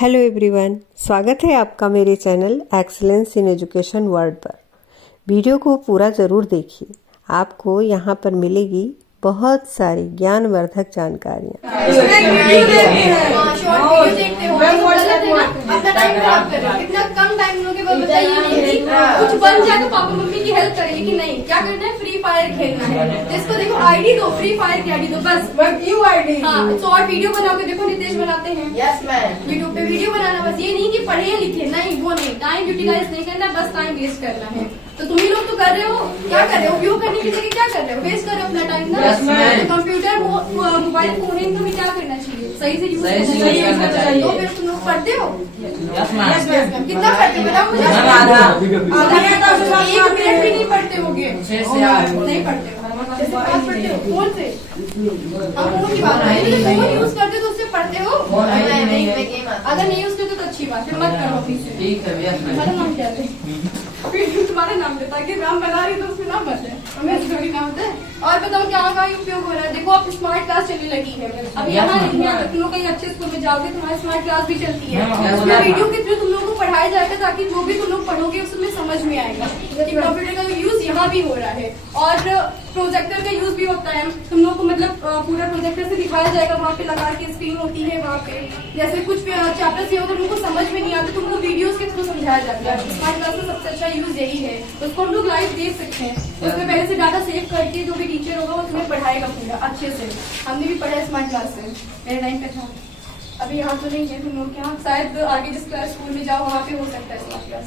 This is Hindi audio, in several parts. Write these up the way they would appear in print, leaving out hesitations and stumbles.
हेलो एवरीवन, स्वागत है आपका मेरे channel excellence in education world पर। वीडियो को पूरा ज़रूर देखिए, आपको यहाँ पर मिलेगी बहुत सारी ज्ञानवर्धक जानकारियाँ। इतना कम टाइम लोगे बस बताइए कुछ बन जाए तो पापा मम्मी की हेल्प करेंगे कि नहीं। क्या करना है, फ्री फायर खेलना है। जिसको देखो आईडी दो, फ्री फायर की आईडी दो बस। यू आईडी हाँ, तो और वीडियो बना के देखो, नितेश बनाते हैं। Yes ma'am. यूट्यूब पे वीडियो बनाना, बस ये नहीं कि पढ़े लिखे, नहीं वो नहीं। टाइम यूटिलाइज नहीं करना, बस टाइम वेस्ट करना है। तो तुम ही लोग तो कर रहे हो, क्या कर रहे हो, उपयोग करने की जगह क्या कर रहे हो, वेस्ट कर रहे हो अपना टाइम ना। तो कंप्यूटर मोबाइल फोन इनको भी क्या करना चाहिए, सही से यूज करना चाहिए। तो फिर तुम लोग पढ़ते हो, कितना पढ़ते हो बताओ मुझे। 1 मिनट भी नहीं पढ़ते होगे, नहीं पढ़ते हो फोन से। हम फोन की बात करें, फोन यूज करते हो तो उससे पढ़ते हो। अगर नहीं यूज करते तो अच्छी बात है, मत करो ऑफिस से। तुम्हारा नाम क्या है, फिर तुम्हारा नाम देता है कि राम बना रही तो उसमें नाम बता है, हमें थोड़ी नाम होता है। और बताओ क्या उपयोग हो रहा है। देखो अब स्मार्ट क्लास चलने लगी है, अब यहाँ नहीं है, तुम लोग कहीं अच्छे स्कूल में जाओगे तुम्हारी स्मार्ट क्लास भी चलती है। उसमें वीडियो के थ्रू तुम लोगों को पढ़ाया जाएगा ताकि जो भी तुम लोग पढ़ोगे उसमें समझ में आएगा कि कंप्यूटर का यूज यहाँ भी हो रहा है। और प्रोजेक्टर का यूज भी होता है, तुम लोग को मतलब पूरा प्रोजेक्टर से दिखाया जाएगा, वहाँ पे लगा के स्क्रीन होती है वहाँ पे। जैसे कुछ चैप्टर से होगा तुमको समझ में नहीं आता, तुमको वीडियोस के थ्रू समझाया जाता है। स्मार्ट क्लास में सबसे अच्छा यूज यही है, उसको हम लोग लाइव देख सकते हैं। उसमें पहले से डाटा सेव करके जो भी टीचर होगा वो तुम्हें पढ़ाएगा पूरा अच्छे से। हमने भी पढ़ा है स्मार्ट क्लास से, मेरे टाइम पे था। अभी यहाँ तो नहीं है, तुम लोग यहाँ शायद आगे जिस क्लास स्कूल में जाओ वहाँ पे हो सकता है स्मार्ट क्लास।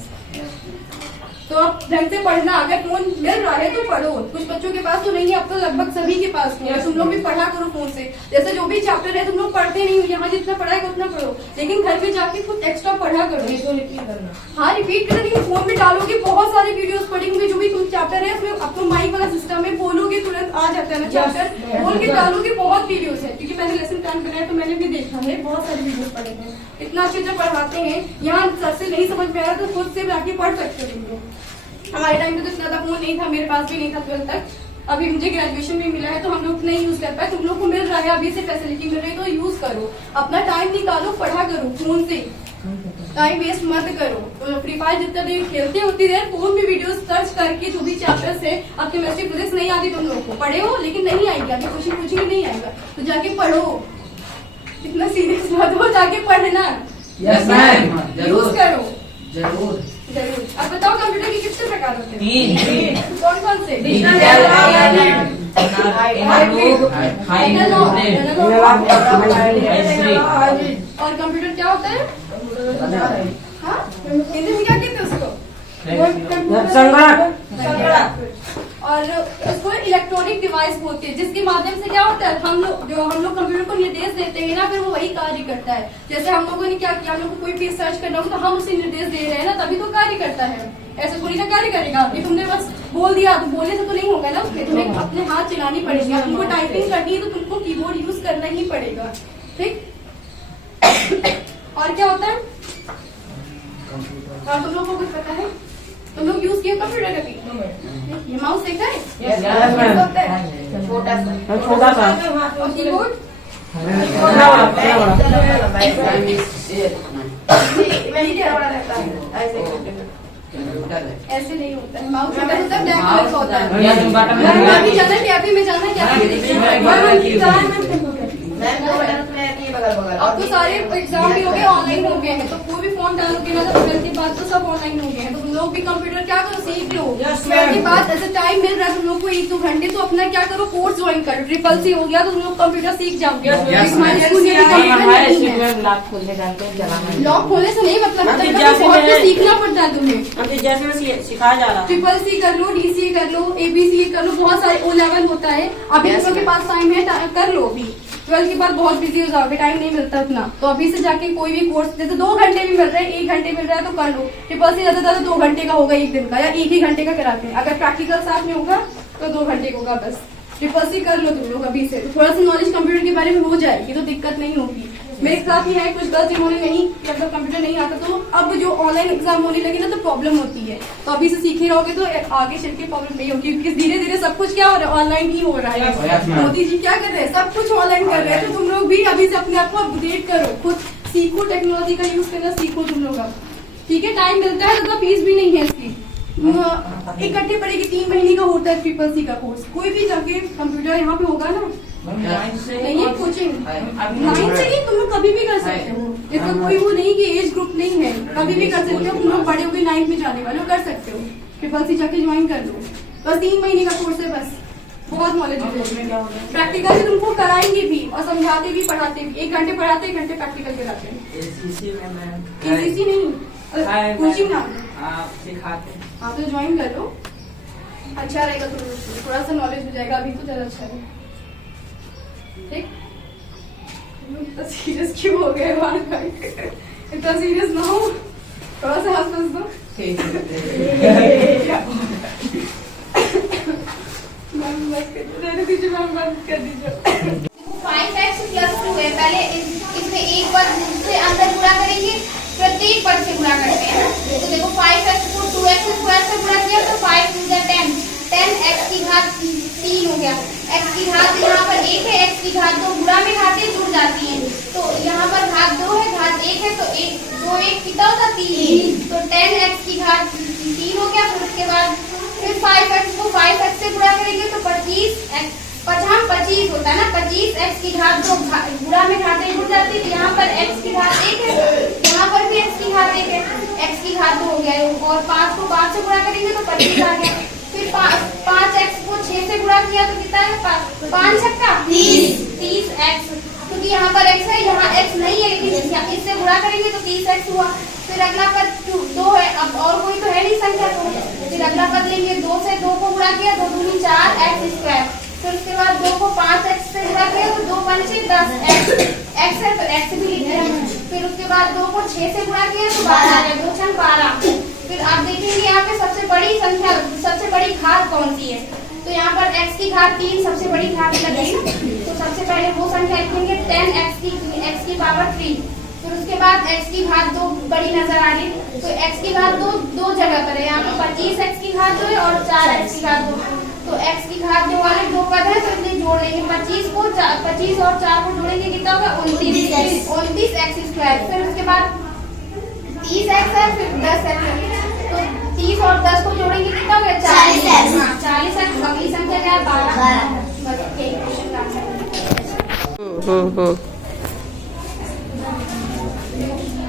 तो अब ढंग से पढ़ना, अगर फोन मिल रहा है तो पढ़ो। कुछ बच्चों के पास तो नहीं है, अब तो लगभग सभी के पास है। तुम लोग भी पढ़ा करो फोन से। जैसे जो भी चैप्टर है तुम लोग पढ़ते नहीं हो, यहाँ जितना पढ़ाएगा उतना पढ़ो, लेकिन घर में जाके कुछ एक्स्ट्रा पढ़ा करो। रिपीट करना, हाँ रिपीट करना, लेकिन फोन में डालोगे बहुत सारे वीडियोस पढ़ेंगे। जो भी तुम चैप्टर है उसमें अब तो माइक वाला सिस्टम है, बोलोगे तुरंत आ जाता है ना चैप्टर, बोल के डालोगे। बहुत वीडियोस है, क्योंकि मैंने लेसन प्लान बनाया तो मैंने भी देखा है, बहुत सारे वीडियोस पढ़े हैं। इतना अच्छे से पढ़ाते हैं, यहाँ सर से नहीं समझ में आ रहा तो खुद से जाके पढ़ सकते हो। हमारे टाइम पे तो इतना फोन नहीं था, मेरे पास भी नहीं था 12th तक। अभी मुझे ग्रेजुएशन में मिला है तो हम लोग नहीं यूज कर पाए, तुम लोग को मिल रहा है, अभी से फैसिलिटी मिल रही है तो यूज करो। अपना टाइम निकालो, पढ़ा करो फोन से, टाइम वेस्ट मत करो। तो फ्री फायर जितना देर खेलते होती देर फोन में वीडियो सर्च करके जो भी चैप्टर्स है। अब केमिस्ट्री फिजिक्स नहीं आती तुम लोग को, पढ़े हो लेकिन नहीं आएगी, अभी क्वेश्चन पूछेंगे नहीं आएगा तो जाके पढ़ो। इतना सीरियस मत हो, जाके पढ़ना, यूज करो जरूर। अब बताओ कंप्यूटर के कितने प्रकार होते हैं? 3। कौन कौन से? और कंप्यूटर क्या होता है? हाँ, हिंदी में क्या कहते हैं उसको? और उसको इलेक्ट्रॉनिक डिवाइस बोलते हैं, जिसके माध्यम से क्या होता है, हम लोग कंप्यूटर को निर्देश देते हैं ना, फिर वो वही कार्य करता है। जैसे हम लोगों ने क्या किया, हम लोग को कोई भी सर्च करना हो तो हम उसे निर्देश दे रहे हैं ना, तभी तो कार्य करता है। ऐसा थोड़ी ना कार्य करेगा, ये तुमने बस बोल दिया तो बोलने से तो नहीं होगा ना, तुम्हें अपने हाथ चलानी पड़ेगी। तुमको टाइपिंग करनी है तो तुमको कीबोर्ड यूज करना ही पड़ेगा, ठीक। और क्या होता है, और तुम लोग को कुछ पता है? तुम लोग यूज किया कंप्यूटर कभी? ये माउस देखा है, छोटा सा, और कीबोर्ड ऐसे नहीं होता है। माउस छोटा होता है, ब्लैक होता है। अब तो सारे एग्जाम भी हो गए, ऑनलाइन हो गए हैं, तो कोई भी फॉर्म डालोगे ना तो 12th के बाद तो सब ऑनलाइन हो गए हैं। तो तुम लोग भी कंप्यूटर क्या करो, सीख लो। 12th के बाद ऐसे टाइम मिल रहा है तुम लोग को 1-2 घंटे, तो अपना क्या करो, कोर्स ज्वाइन करो। SSC हो गया तो तुम लोग कंप्यूटर सीख जाओगे। लॉक खोलने से नहीं मतलब सीखना पड़ता है तुम्हें, जैसे सिखाया जा रहा है। SSC कर लो, DCA कर लो, ABCA कर लो, बहुत सारे O लेवल होता है। अभी तुम लोग के पास टाइम है, कर लो। अभी 12th के बाद बहुत बिजी हो जाओगे, टाइम नहीं मिलता उतना, तो अभी से जाके कोई भी कोर्स, जैसे 2 घंटे भी मिल रहे हैं, 1 घंटे मिल रहा है तो कर लो। SSC ज्यादा 2 घंटे का होगा एक दिन का, या 1 ही घंटे का कराते हैं। अगर प्रैक्टिकल साथ में होगा तो 2 घंटे का होगा बस। SSC कर लो तुम लोग अभी से, तो थोड़ा सा नॉलेज कंप्यूटर के बारे में हो जाएगी तो दिक्कत नहीं होगी। मेरे साथ ही है कुछ गर्ल्स जिन्होंने नहीं, मतलब कंप्यूटर नहीं आता, तो अब जो ऑनलाइन एग्जाम होने लगे ना तो प्रॉब्लम होती है। तो अभी से सीखे रहोगे तो आगे चल के प्रॉब्लम नहीं होगी, क्योंकि धीरे धीरे सब कुछ क्या हो रहा है, ऑनलाइन ही हो रहा है। मोदी जी क्या कर रहे हैं, सब कुछ ऑनलाइन कर रहे हैं। तो तुम लोग भी अभी से अपने आप को अपडेट करो, खुद सीखो, टेक्नोलॉजी का यूज करना सीखो तुम लोग अब, ठीक है। टाइम मिलता है तो फीस भी नहीं है इसकी, इकट्ठे पड़ेगी। 3 महीने का होता है CCC का कोर्स। कोई भी जाके कंप्यूटर यहाँ पे होगा ना, नहीं कोचिंग 9 से नहीं, तुम लोग कभी भी कर सकते हो। इसका कोई वो नहीं कि एज ग्रुप नहीं है, कभी भी कर सकते हो। तुम लोग बड़े हो गए 9th में जाने वाले हो, कर सकते हो। CCC जाके ज्वाइन कर लो, बस 3 महीने का कोर्स है बस। बहुत नॉलेज है, प्रैक्टिकल भी तुमको कराएंगे भी और समझाते भी पढ़ाते भी। 1 घंटे पढ़ाते 1 घंटे प्रैक्टिकल कराते हैं। ACC नहीं, कोचिंग नाम सिखाते। हाँ तो ज्वाइन कर लो, अच्छा रहेगा। थोड़ा सा नॉलेज हो जाएगा, अभी तो ज्यादा अच्छा है, ठीक। इतना सीरियस क्यों हो गए भाई? इतना सीरियस ना हो, थोड़ा सा हंस दो। मैम बस कर दीजिए, मैम बंद कर दीजिए। 5x + 2 है। पहले इसमें एक पद से अंदर गुणा करेंगे, प्रत्येक पद से गुणा करते हैं। तो देखो 5x को 2x स्क्वायर से गुणा किया तो 5 × 10, 10x की घात 3 हो गया। x की घात यहाँ पर 1 है, x की घात 2 गुणा में घातें जुड़ जाती हैं, तो यहाँ पर घात 2 है, घात 1 है, तो 2 1 कितना होता 3, तो 10x की घात 3 हो गया। फिर उसके बाद फिर 5x को 5x से गुणा करेंगे तो 25 होता है ना, 25x की घात 2 गुणा में घातें जुड़ जाती है। यहाँ पर x की घात 1 है, यहाँ पर भी x की घात 1 है, x की घात 2 हो गया। और 5 को 5 से गुणा करेंगे तो 25 आ गया। फिर 5x को 6 से गुणा किया तो कितना है, 5 छक्का 30x, क्योंकि यहाँ पर x है, यहाँ x नहीं है, लेकिन इससे गुणा करेंगे तो 30x हुआ। फिर अगला पद 2 है, अब और कोई तो है नहीं संख्या, तो फिर अगला पद लेंगे 2 से 2 को गुणा किया, 2 दूनी 4x²। फिर उसके बाद 2 को 5x से गुणा किया तो 2 × 5 = 10x, x है तो x भी लिख दिया। फिर उसके बाद 2 को 6 से गुणा किया तो 12 आ गया, 2 × 12। फिर आप देखेंगे यहाँ पे सबसे बड़ी संख्या, सबसे बड़ी घात कौन सी है, तो यहाँ पर x की घात 3 सबसे बड़ी घात लगेगी, तो सबसे पहले वो संख्या लिखेंगे 10x की पावर 3। फिर उसके बाद x की घात 2 बड़ी नजर आ रही, तो x की घात 2 जगह पर है, यहाँ पे 25x की घात 2 है और 4x की घात 2, तो x की घात 2 वाले 2 पद है, तो इसलिए जोड़ लेंगे। 25 और 4 को जोड़ेंगे कितना होगा 29x²। फिर उसके बाद 30x है, फिर 10x है, तो 30 और 10 को जोड़ेंगे कितना होगा 40x। 40x, अगली संख्या क्या है 12। बस यही क्वेश्चन का आंसर है।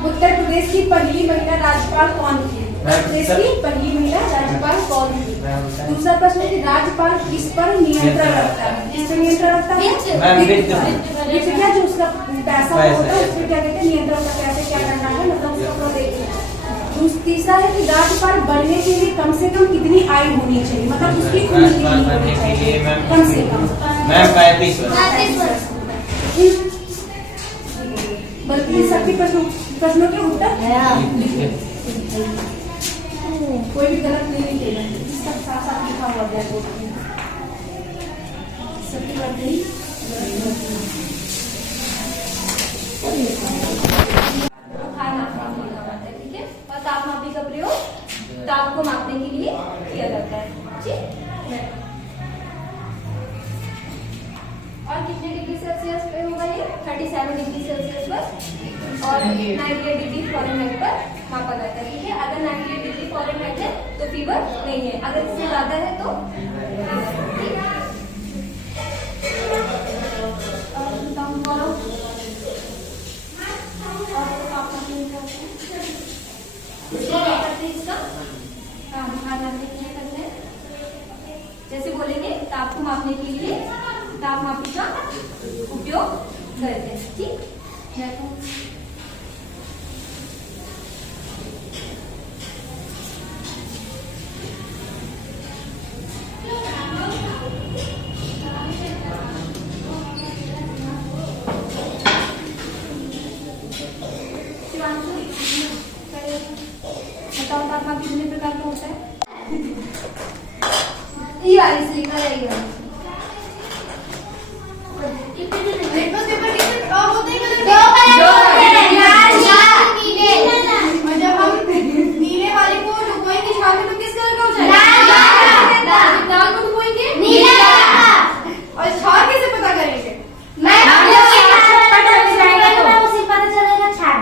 उत्तर प्रदेश की पहली महिला राज्यपाल कौन थी? प्रदेश की पहली महिला राज्यपाल कौन थी? दूसरा प्रश्न है कि राज्यपाल किस पर नियंत्रण रखता है? किस पर नियंत्रण रखता है? वित्त क्या, जो उसका पैसा होता है उसमें क्या कहते हैं नियंत्रण का, कैसे क्या करना है, मतलब उसको देखिए। तीसरा है कि राज्यपाल बनने के लिए कम से कम कितनी आयु होनी चाहिए, मतलब उसकी उम्र कितनी होनी चाहिए कम से कम? 35 वर्ष। बल्कि सबके प्रश्नों के उत्तर कोई भी गलत नहीं लिखेगा, सब साफ साफ लिखा हुआ है बोर्ड में। सबकी बात नहीं, ठीक है। और ताप मापी का प्रयोग ताप को मापने के लिए किया जाता है, ठीक। और कितने डिग्री सेल्सियस पे होगा ये? 37 डिग्री सेल्सियस पर और 98 डिग्री फ़ारेनहाइट पर मापा जाता है, ठीक है। अगर 98 डिग्री फ़ारेनहाइट है तो फीवर नहीं है, अगर इससे ज्यादा है तो जैसे बोलेंगे ताप को मापने के लिए तापमापी का उपयोग करते हैं, ठीक। बताओ तापमापी कितने प्रकार का होता है? ये वाली से लिखा जाएगा। जब हम नीले वाले को डुबोएंगे छाल में तो किस कलर का हो जाएगा? लाल को डुबोएंगे नीला। और छाल कैसे पता करेंगे? उसी पता चलेगा छाल।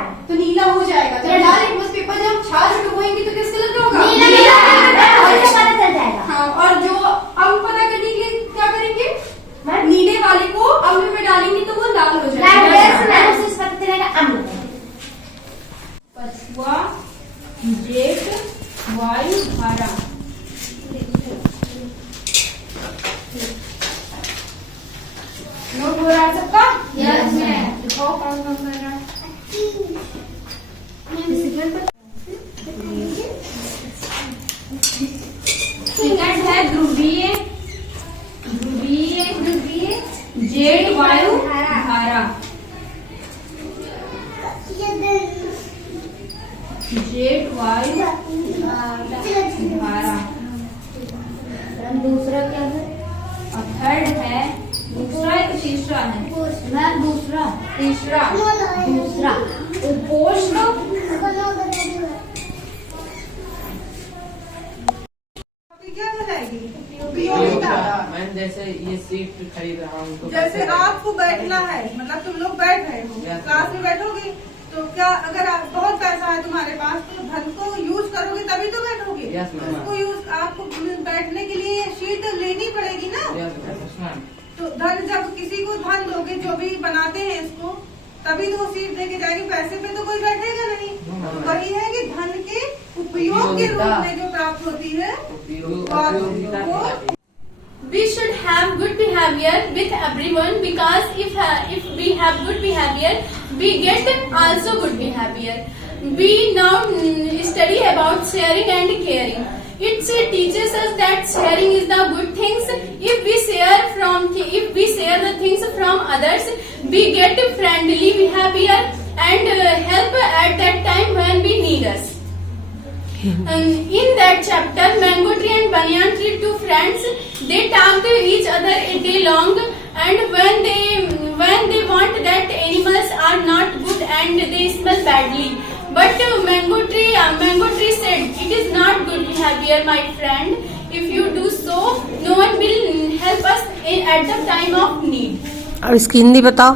Z12 12। दूसरा क्या है? और थर्ड है, दूसरा है कि तीसरा है? मैम दूसरा। तीसरा दूसरा पोस्ट। क्या बनाएगी? मैम जैसे ये सीट खरीद रहा हूँ तो जैसे आपको बैठना है, मतलब तुम लोग बैठ रहे हो, क्लास में बैठोगे तो क्या अगर आप बहुत पैसा है तुम्हारे पास तो धन को यूज करोगे तभी तो बैठोगे। Yes, ma'am. उसको यूज आपको बैठने के लिए सीट लेनी पड़ेगी ना। Yes, ma'am. तो धन जब किसी को धन दोगे, जो भी बनाते हैं इसको, तभी तो वो सीट लेके जाएगी। पैसे पे तो कोई बैठेगा नहीं। तो वही है कि धन के उपयोग के रूप में जो प्राप्त होती है वो We should have good behavior with everyone, because if we have good behavior, we get also good behavior. We now study about sharing and caring. It teaches us that sharing is the good things. If we share the things from others, we get friendly behavior and help at that time when we need us. In that chapter, Mango Tree and Banyan Tree, two friends, they talked to each other a day long, and when they want that animals are not good and they smell badly. But Mango Tree said, "It is not good behavior, my friend. If you do so, no one will help us at the time of need." और इसकी हिंदी बताओ।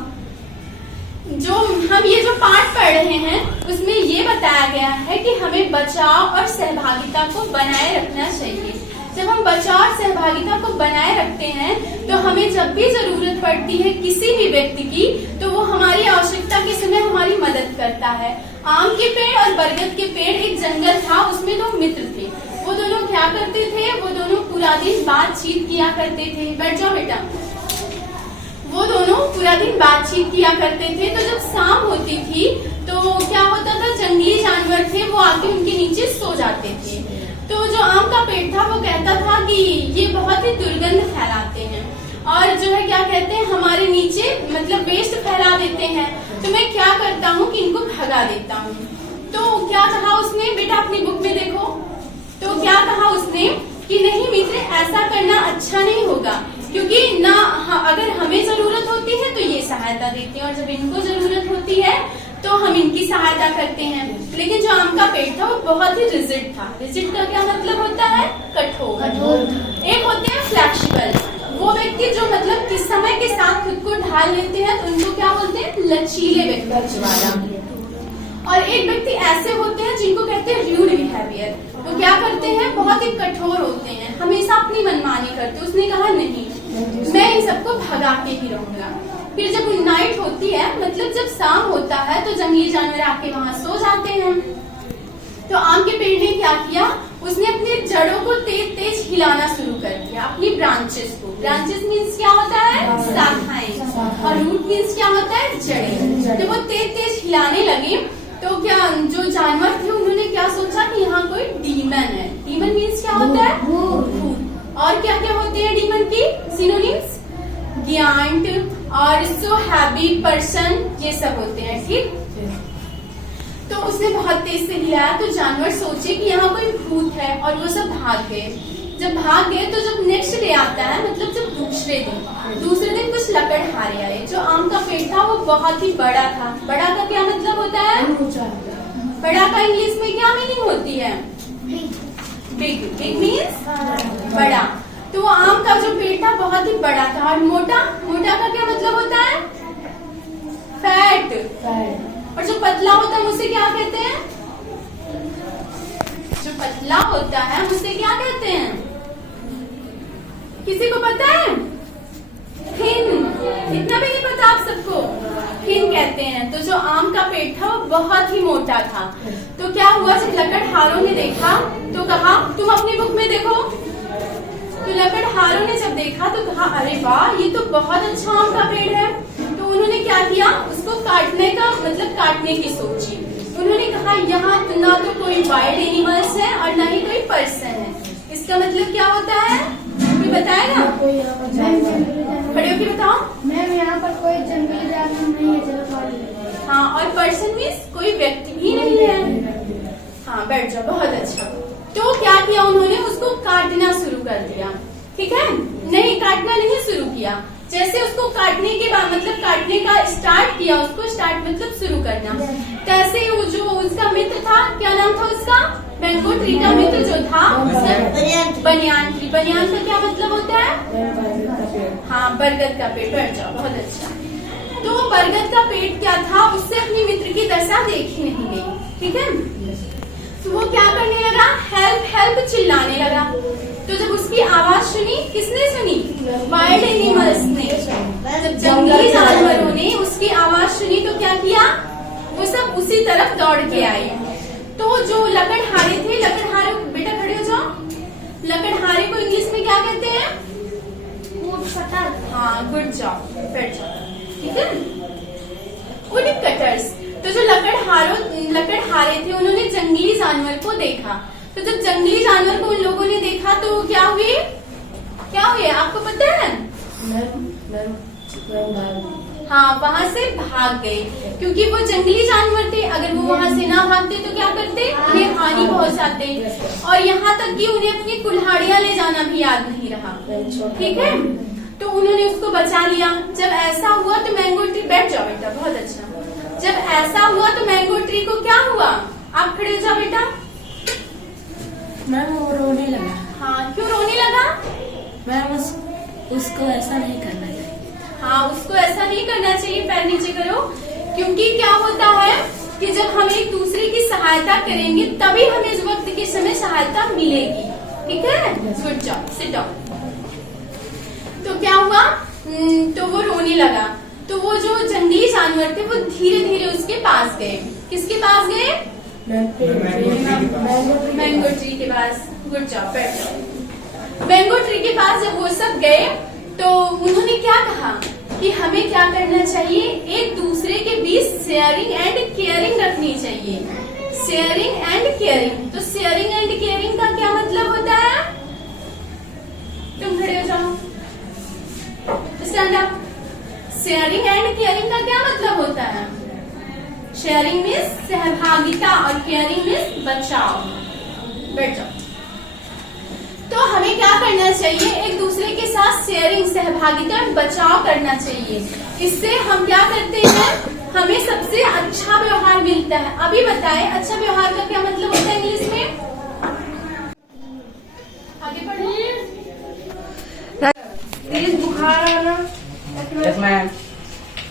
जो हम ये जो पाठ पढ़ रहे हैं उसमें ये बताया गया है कि हमें बचाव और सहभागिता को बनाए रखना चाहिए। जब हम बचाव और सहभागिता को बनाए रखते हैं तो हमें जब भी जरूरत पड़ती है किसी भी व्यक्ति की, तो वो हमारी आवश्यकता के समय हमारी मदद करता है। आम के पेड़ और बरगद के पेड़, एक जंगल था, उसमें दो मित्र थे। वो दोनों क्या करते थे? वो दोनों पूरा दिन बातचीत किया करते थे। बैठ जाओ बेटा। वो दोनों पूरा दिन बातचीत किया करते थे। तो जब शाम होती थी तो क्या होता था, जंगली जानवर थे वो आके उनके नीचे सो जाते थे। तो जो आम का पेड़ था वो कहता था कि ये बहुत ही दुर्गंध फैलाते हैं और जो है क्या कहते हैं, हमारे नीचे मतलब वेस्ट फैला देते हैं। तो मैं क्या करता हूँ कि इनको भगा देता हूँ। तो क्या कहा उसने? बेटा अपनी बुक में देखो। तो क्या कहा उसने कि नहीं मित्र, ऐसा करना अच्छा नहीं होगा, क्योंकि ना अगर हमें जरूरत होती है तो ये सहायता देते हैं और जब इनको जरूरत होती है तो हम इनकी सहायता करते हैं। लेकिन जो आम का पेड़ था वो बहुत ही रिजिड था। रिजिड का क्या मतलब होता है? कठोर। एक होते हैं फ्लेक्सिबल, वो व्यक्ति जो मतलब किस समय के साथ खुद को ढाल लेते हैं तो उनको क्या बोलते हैं? लचीले व्यक्ति वाला। और एक व्यक्ति ऐसे होते हैं जिनको कहते हैं र्यूड बिहेवियर। वो क्या करते हैं? बहुत ही कठोर होते हैं, हमेशा अपनी मनमानी करते। उसने कहा नहीं, मैं इन सबको भगा के ही रहूंगा। फिर जब नाइट होती है, मतलब जब शाम होता है, तो जंगली जानवर आके वहाँ सो जाते हैं। तो आम के पेड़ ने क्या किया? उसने अपनी जड़ों को तेज तेज हिलाना शुरू कर दिया, अपनी ब्रांचेस को। ब्रांचेस मीन्स क्या होता है? शाखाएं। और रूट मीन्स क्या होता है? जड़ें। जब वो तेज तेज हिलाने लगे तो क्या जो जानवर थे उन्होंने क्या सोचा कि यहाँ कोई डीमन है। डीमन मीन्स क्या होता है? भूत। और क्या क्या होते हैं डीमन की सिनोनिम्स? गियांट और सो हैवी पर्सन, ये सब होते हैं। ठीक। तो उसने बहुत तेज से हिलाया तो जानवर सोचे कि यहाँ कोई भूत है और वो सब भाग गए। जब भाग गए तो जब नेक्स्ट डे आता है, मतलब जब दूसरे दिन कुछ लकड़हारे आए। जो आम का पेड़ था वो बहुत ही बड़ा था। बड़ा का क्या मतलब होता है? बड़ा का इंग्लिश में क्या मीनिंग होती है? बिग। बिग मीन्स बड़ा। तो वो आम का जो पेड़ था बहुत ही बड़ा था। और मोटा, मोटा का क्या मतलब होता है? फैट। और जो पतला होता है उसे क्या कहते हैं? जो पतला होता है उसे क्या कहते हैं? किसी को पता है? थिन। इतना भी नहीं पता आप सबको? थिन कहते हैं। तो जो आम का पेड़ था वो बहुत ही मोटा था। तो क्या हुआ, जब लकड़हारों ने देखा तो कहा, तुम अपनी बुक में देखो। तो लकड़हारों ने जब देखा तो कहा, अरे वाह, ये तो बहुत अच्छा आम का पेड़ है। तो उन्होंने क्या किया? उसको काटने का मतलब काटने की सोची। उन्होंने कहा, यहाँ ना तो कोई वाइल्ड एनिमल्स है और ना ही कोई पर्सन है। इसका मतलब क्या होता है? कोई बताएगा? बड़े होके बताओ। मैम यहाँ पर कोई जंगली जानवर नहीं है, हाँ, और पर्सन मीन्स कोई व्यक्ति भी नहीं है। बैठ जाओ, बहुत अच्छा। तो क्या किया उन्होंने, उसको काटना शुरू कर दिया। ठीक है, नहीं काटना नहीं शुरू किया, जैसे उसको काटने के बाद मतलब काटने का स्टार्ट किया, उसको स्टार्ट मतलब शुरू करना, तैसे वो जो उसका मित्र था, क्या नाम था उसका, मैंगो ट्री का मित्र जो था बनियान ट्री। बनियान का क्या मतलब होता है, हाँ बरगद का पेड़। बैठ जाओ, बहुत अच्छा। तो बरगद का पेड़ क्या था, उससे अपनी मित्र की दशा देखी नहीं गई। ठीक है, तो वो क्या करने लगा, हेल्प हेल्प चिल्लाने लगा। तो जब उसकी आवाज सुनी, किसने सुनी, वाइल्ड एनिमल्स ने। जब जंगली जानवरों ने उसकी आवाज सुनी तो क्या किया, वो सब उसी तरफ दौड़ के आए। तो जो लकड़हारे थे, लकड़हारे, बेटा खड़े हो जाओ, लकड़हारे को इंग्लिश में क्या कहते हैं, हाँ गुड जॉब, बैठ जाओ। ठीक है, वुड कटर्स। तो जो लकड़हारे थे, उन्होंने जंगली जानवर को देखा। तो जब जंगली जानवर को उन लोगों ने देखा तो क्या हुए आपको पता है, हाँ वहां से भाग गए, क्योंकि वो जंगली जानवर थे। अगर वो वहां से ना भागते तो क्या करते, उन्हें हानि पहुंचाते, और यहाँ तक कि उन्हें अपनी कुल्हाड़ियां ले जाना भी याद नहीं रहा। ठीक है, तो उन्होंने उसको बचा लिया। जब ऐसा हुआ तो मैंगो ट्री, बैठ जाओ बेटा, बहुत अच्छा। जब ऐसा हुआ तो मैंगो ट्री को क्या हुआ, आप खड़े हो जाओ बेटा। मैम वो रोने लगा। हाँ, क्यों रोने लगा, मैम उसको ऐसा नहीं करना चाहिए। हाँ, उसको ऐसा नहीं करना चाहिए, पैर नीचे करो। क्योंकि क्या होता है कि जब हम एक दूसरे की सहायता करेंगे तभी हमें इस वक्त के समय सहायता मिलेगी। ठीक है, गुड जॉब, सिट डाउन। तो क्या हुआ, तो वो रोने लगा। तो वो जो जंगली जानवर थे वो धीरे धीरे उसके पास गए। किसके पास गए, मैंगो ट्री के पास। गुड जॉब, बैठ जाओ। मैंगो ट्री के पास जब वो सब गए तो उन्होंने क्या कहा कि हमें क्या करना चाहिए, एक दूसरे के बीच शेयरिंग एंड केयरिंग रखनी चाहिए। Sharing and caring. तो शेयरिंग एंड केयरिंग का क्या मतलब होता है, तुम खड़े हो जाओ, stand up. Sharing and caring का क्या मतलब होता है, शेयरिंग मीन्स सहभागिता और केयरिंग मीन्स बचाव। बैठ जाओ। तो हमें क्या करना चाहिए, एक दूसरे के साथ शेयरिंग, सहभागिता और बचाव करना चाहिए। इससे हम क्या करते हैं, हमें सबसे अच्छा व्यवहार मिलता है। अभी बताएं अच्छा व्यवहार का क्या मतलब होता है इंग्लिश में, आगे बढ़िए। तेज बुखार आना, Yes, ma'am.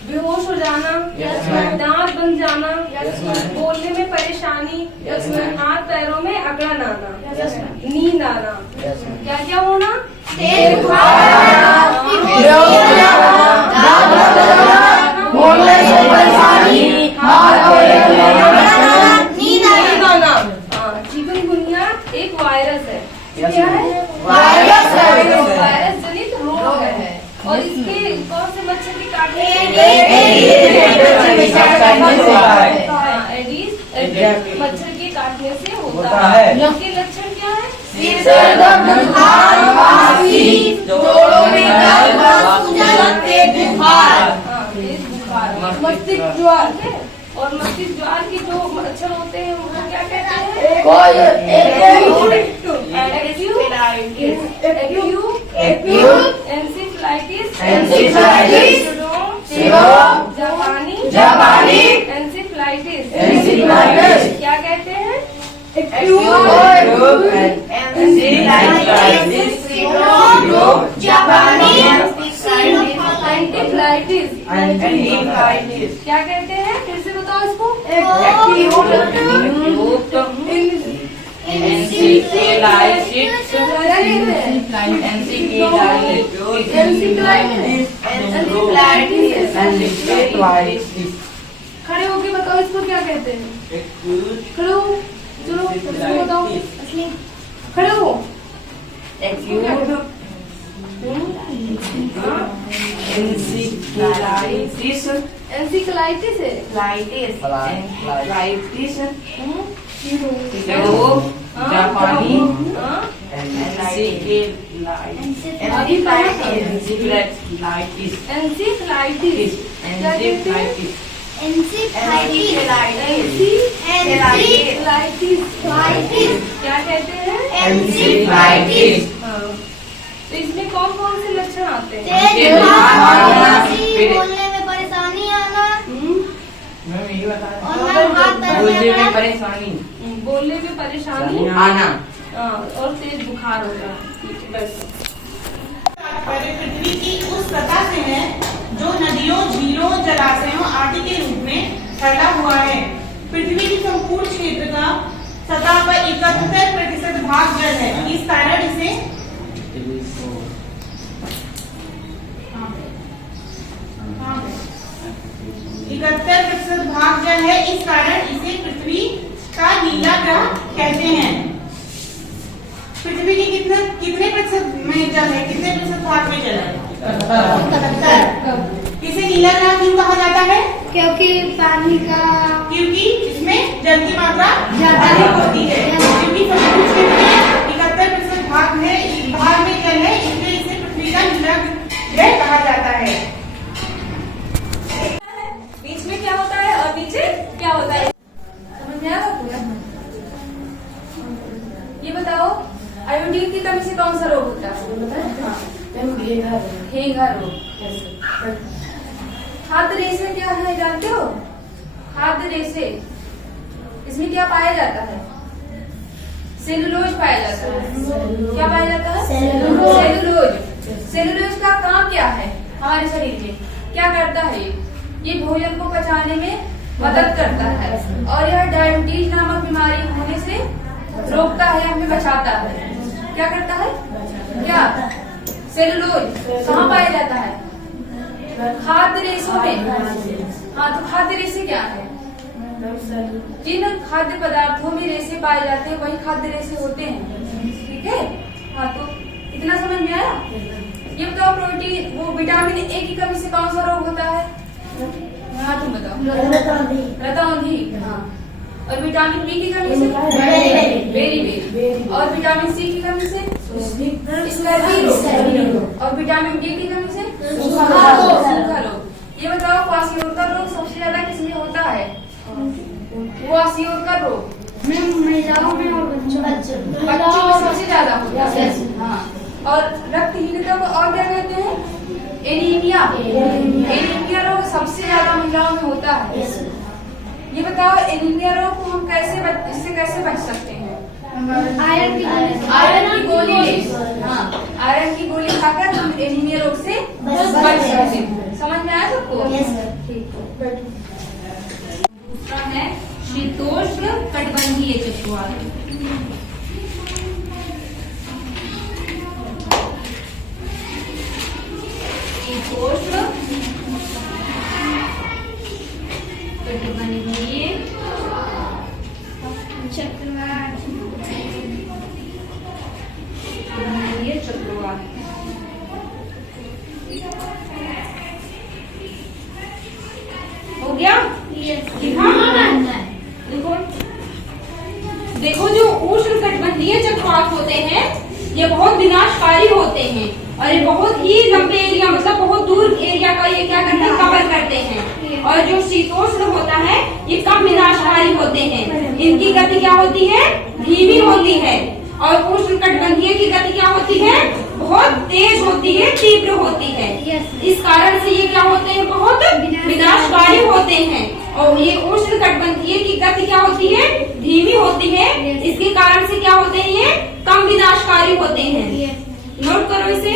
बेहोश हो जाना, Yes, ma'am. दांत बन जाना, Yes, ma'am. बोलने में परेशानी, Yes, ma'am. हाथ पैरों में अकड़न आना, Yes, ma'am. नींद आना, Yes, ma'am. क्या क्या होना, तेज बुखार बोलने से परेशानी, नींद आना। चिकनगुनिया एक वायरस है। Yes, क्या ma'am. है, वायरस है। वायरस जनित रोग है। और इसके कौन से मच्छर के काटने एडीज मच्छर के काटने से होता है। इसके लक्षण क्या है, सिर दर्द, बुखार, खांसी, जोड़ों में दर्द, सूजन, तेज बुखार। तेज बुखार, मस्तिष्क ज्वार है। और मस्तिष्क ज्वार के जो मच्छर होते हैं उनको क्या कहते हैं, एंसेफेलाइटिस, जापानी, एंसेफेलाइटिस। एंसेफेलाइटिस। क्या कहते हैं, एंसेफेलाइटिस। क्या कहते हैं, फिर से बताओ इसको, खड़े होके बताओ इसको क्या कहते हैं, खड़े हो, चलो इसको बताओ, खड़े हो, एंसेफेलाइटिस है, जापानी, एंसेफेलाइटिस। क्या कहते हैं, एंसेफेलाइटिस। क्या कहते हैं? एंसेफेलाइटिस। हाँ। तो इसमें कौन कौन से लक्षण आते हैं? तेज बुखार होना, बोलने में परेशानी आना, मैम यही बता रहा और मैम हाथ हूँ। पैर बोलने में में परेशानी बोलने में परेशानी आना। हाँ, और तेज बुखार होगा। ठीक है, बस। पृथ्वी की उस सतह से है जो नदियों, झीलों, जलाशयों आदि के रूप में फैला हुआ है। पृथ्वी के संपूर्ण क्षेत्र का सतह पर 71% भाग जल है। इस कारण इसे 71% भाग जल है। इस कारण इसे पृथ्वी का नीला ग्रह कहते हैं। पृथ्वी के कितने प्रतिशत में जल है? कितने प्रतिशत भाग में जल है? 71। इसे नीला ग्रह क्यों कहा जाता है? क्योंकि पानी का क्योंकि इसमें जल की मात्रा ज्यादा अधिक होती है। ज्यादा। क्योंकि संपूर्ण क्षेत्र में 71% भाग में जल है, इसलिए इसे पृथ्वी का नीला ग्रह कहा जाता है। बीच में क्या होता है और नीचे क्या होता है? समझ में आया पूरा? ये बताओ, आयोडीन की कमी से कौन सा रोग होता है? हेंगा रोग। खाद्य रेशे क्या है जानते हो? खाद्य रेशे, इसमें क्या पाया जाता है? सेलुलोज पाया जाता है। क्या पाया जाता है? सेलुलोज। सेलुलोज का काम क्या है हमारे शरीर में? क्या करता है? ये भोजन को पचाने में मदद करता है और यह डायबिटीज नामक बीमारी होने से रोकता है, हमें बचाता है। क्या करता है? क्या? सेलुलोज कहाँ पाया जाता है? खाद्य रेशों में। हाँ, तो खाद्य रेशे क्या है? जिन खाद्य पदार्थों में रेशे पाए जाते हैं वही खाद्य रेशे होते हैं। ठीक है? हाँ, तो इतना समझ में आया? ये बताओ, प्रोटीन वो विटामिन ए की कमी से कौन सा रोग होता है? हाँ, तुम बताओ। रतौंधी। हाँ। और विटामिन बी की कमी से? बेरी। और विटामिन सी की कमी से? स्कर्वी रोग। और विटामिन डी की कमी से? सूखा रोग। ये बताओ, क्वाशियोरकर रोग सबसे ज्यादा किसमें होता है? क्वाशियोरकर रोग महिलाओं में और बच्चों में सबसे ज्यादा होता है। हाँ। और रक्तहीनता को और क्या कहते हैं? एनीमिया। एनीमिया रोग सबसे ज्यादा महिलाओं में होता है। ये बताओ, एनीमिया रोग को हम इससे कैसे बच सकते हैं? आयरन की गोली ले। हाँ, आयरन की गोली खाकर हम एनीमिया रोग से बच सकते हैं। समझ में आया सबको? ठीक है, बैठो। दूसरा है शीतोष्ण कटिबंधीय चक्रवात। शीतोष्ण कटिबंधीय चक्रवात। हो गया? देखो, जो उष्ण कटिबंधीय चक्रवात होते हैं ये बहुत विनाशकारी होते हैं और ये बहुत ही लंबे एरिया, मतलब बहुत दूर एरिया का ये क्या करते हैं? कवर करते हैं। और जो शीतोष्ण होता है ये कम विनाशकारी होते हैं। इनकी गति क्या होती है? धीमी होती है। और उष्ण कटिबंधीय की गति क्या होती है? बहुत तेज होती है, तीव्र होती है। इस कारण से ये क्या होते हैं? बहुत विनाशकारी होते हैं। और ये उष्ण कटिबंधीय की गति क्या होती है? धीमी होती है। इसके कारण से क्या होते हैं? ये कम विनाशकारी होते हैं। नोट करो इसे।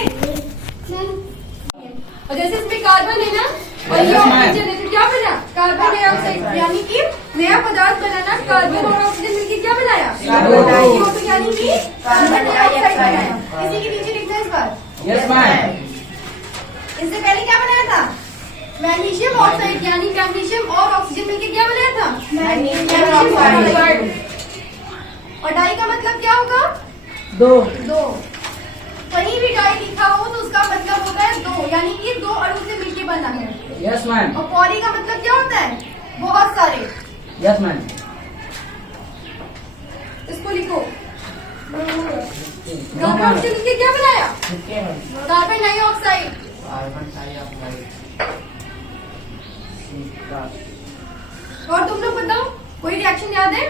और जैसे इसमें कार्बन है ना, और ये ऑक्सीजन है, तो क्या बना? कार्बन डाइऑक्साइड, यानी कि नया पदार्थ बनाना। कार्बन और ऑक्सीजन मिलकर क्या बनाया? यानी कि कार्बन डाइऑक्साइड बनाया। इसी के नीचे लिखना है इस बार। Yes ma'am. इससे पहले क्या बनाया था? मैग्नीशियम ऑक्साइड, यानी मैग्नीशियम और ऑक्सीजन मिलकर क्या बनाया था? Magnesium oxide. और डाई का मतलब क्या होगा? दो। कहीं भी डाई लिखा हो तो उसका मतलब होता है दो, यानी कि दो अणु से मिलकर बना है। Yes ma'am. और पॉली का मतलब क्या होता है? बहुत सारे। Yes ma'am. इसको लिखो। कार्बन से मिलकर क्या बनाया? Carbon dioxide. और तुम लोग बताओ, कोई रिएक्शन याद है?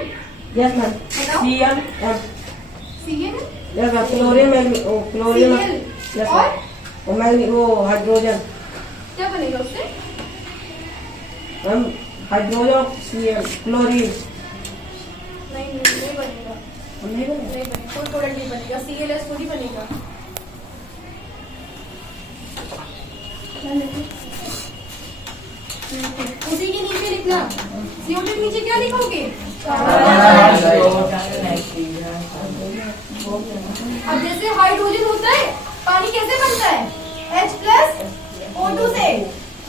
यस मैम बताओ। CL CL yes ma'am chlorine chlorine CL और वो हाइड्रोजन क्या बनेगा उससे? मैम हाइड्रोजन CL क्लोरीन नहीं बनेगा, नहीं बने नहीं बनेगा, कोई प्रोडक्ट नहीं बनेगा, CLS थोड़ी बनेगा। उसी के नीचे लिखना, CO2 के नीचे क्या लिखोगे? अब जैसे हाइड्रोजन होता है, पानी कैसे बनता है? H+O2 से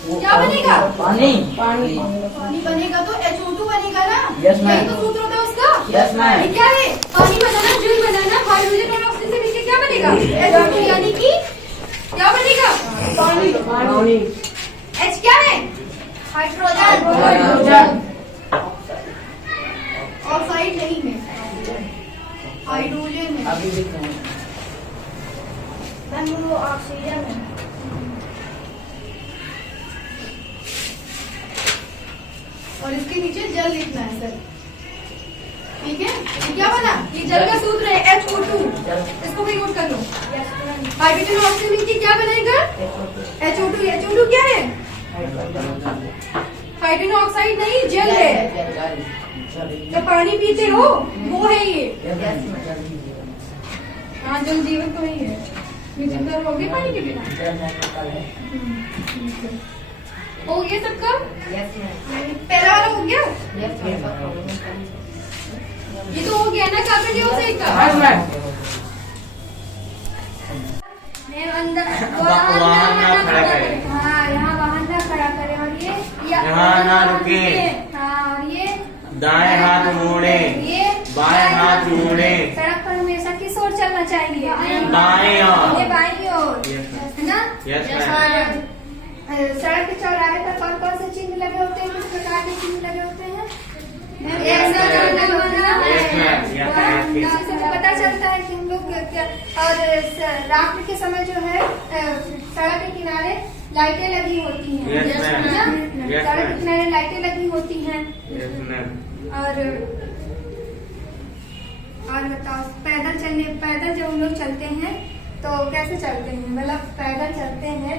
क्या बनेगा? पानी पानी बनेगा तो HO2 बनेगा ना? Yes, ma'am. यही तो सूत्र होता है उसका। Yes, ma'am. ये क्या है? पानी बनाना, जल बनाना, हाइड्रोजन और ऑक्सीजन से मिलकर क्या बनेगा? HO2 यानी कि क्या बनेगा? पानी H क्या है? हाइड्रोजन ऑक्साइड नहीं है, हाइड्रोजन है। अभी लिख रहे हैं। वो ऑक्सीजन है। और इसके नीचे जल लिखना है सर, ठीक है? ये क्या बना? ये जल का सूत्र है HO2, इसको भी नोट कर लो। हाइड्रोजन और ऑक्सीजन मिलकर क्या बनेगा? HO2। HO2 क्या है? हाइड्रोजन ऑक्साइड नहीं, जल है। जब पानी पीते हो वो है ये। हाँ, जल जीवन तो ही है। ये जिंदा रहोगे पानी के बिना। हो गया सबका? पहला वाला हो गया? ये तो हो गया ना कार्बन डाइऑक्साइड का? अंदर वाहन ना खड़ा करें। हाँ, यहाँ वाहन ना खड़ा करें। और ये यहाँ ना रुके। हाँ, और ये दाएं हाथ मोड़े, ये बाएं हाथ मोड़े। सड़क पर हमेशा किस ओर चलना चाहिए? दाएं ओर। ये बाईं ओर, Yes, है ना? Yes, और सड़क के चौराहे पर कौन कौन से चिन्ह लगे होते हैं? किस प्रकार के चिन्ह लगे होते हैं? Yes, ma'am. इससे पता चलता है कि हम लोग और रात्रि के समय जो है सड़क के किनारे लाइटें लगी होती हैं, Yes, ma'am. है ना? Yes, सड़क के ma'am. किनारे लाइटें लगी होती हैं। Yes, ma'am. और बताओ, पैदल जब हम लोग चलते हैं तो कैसे चलते हैं? मतलब पैदल चलते हैं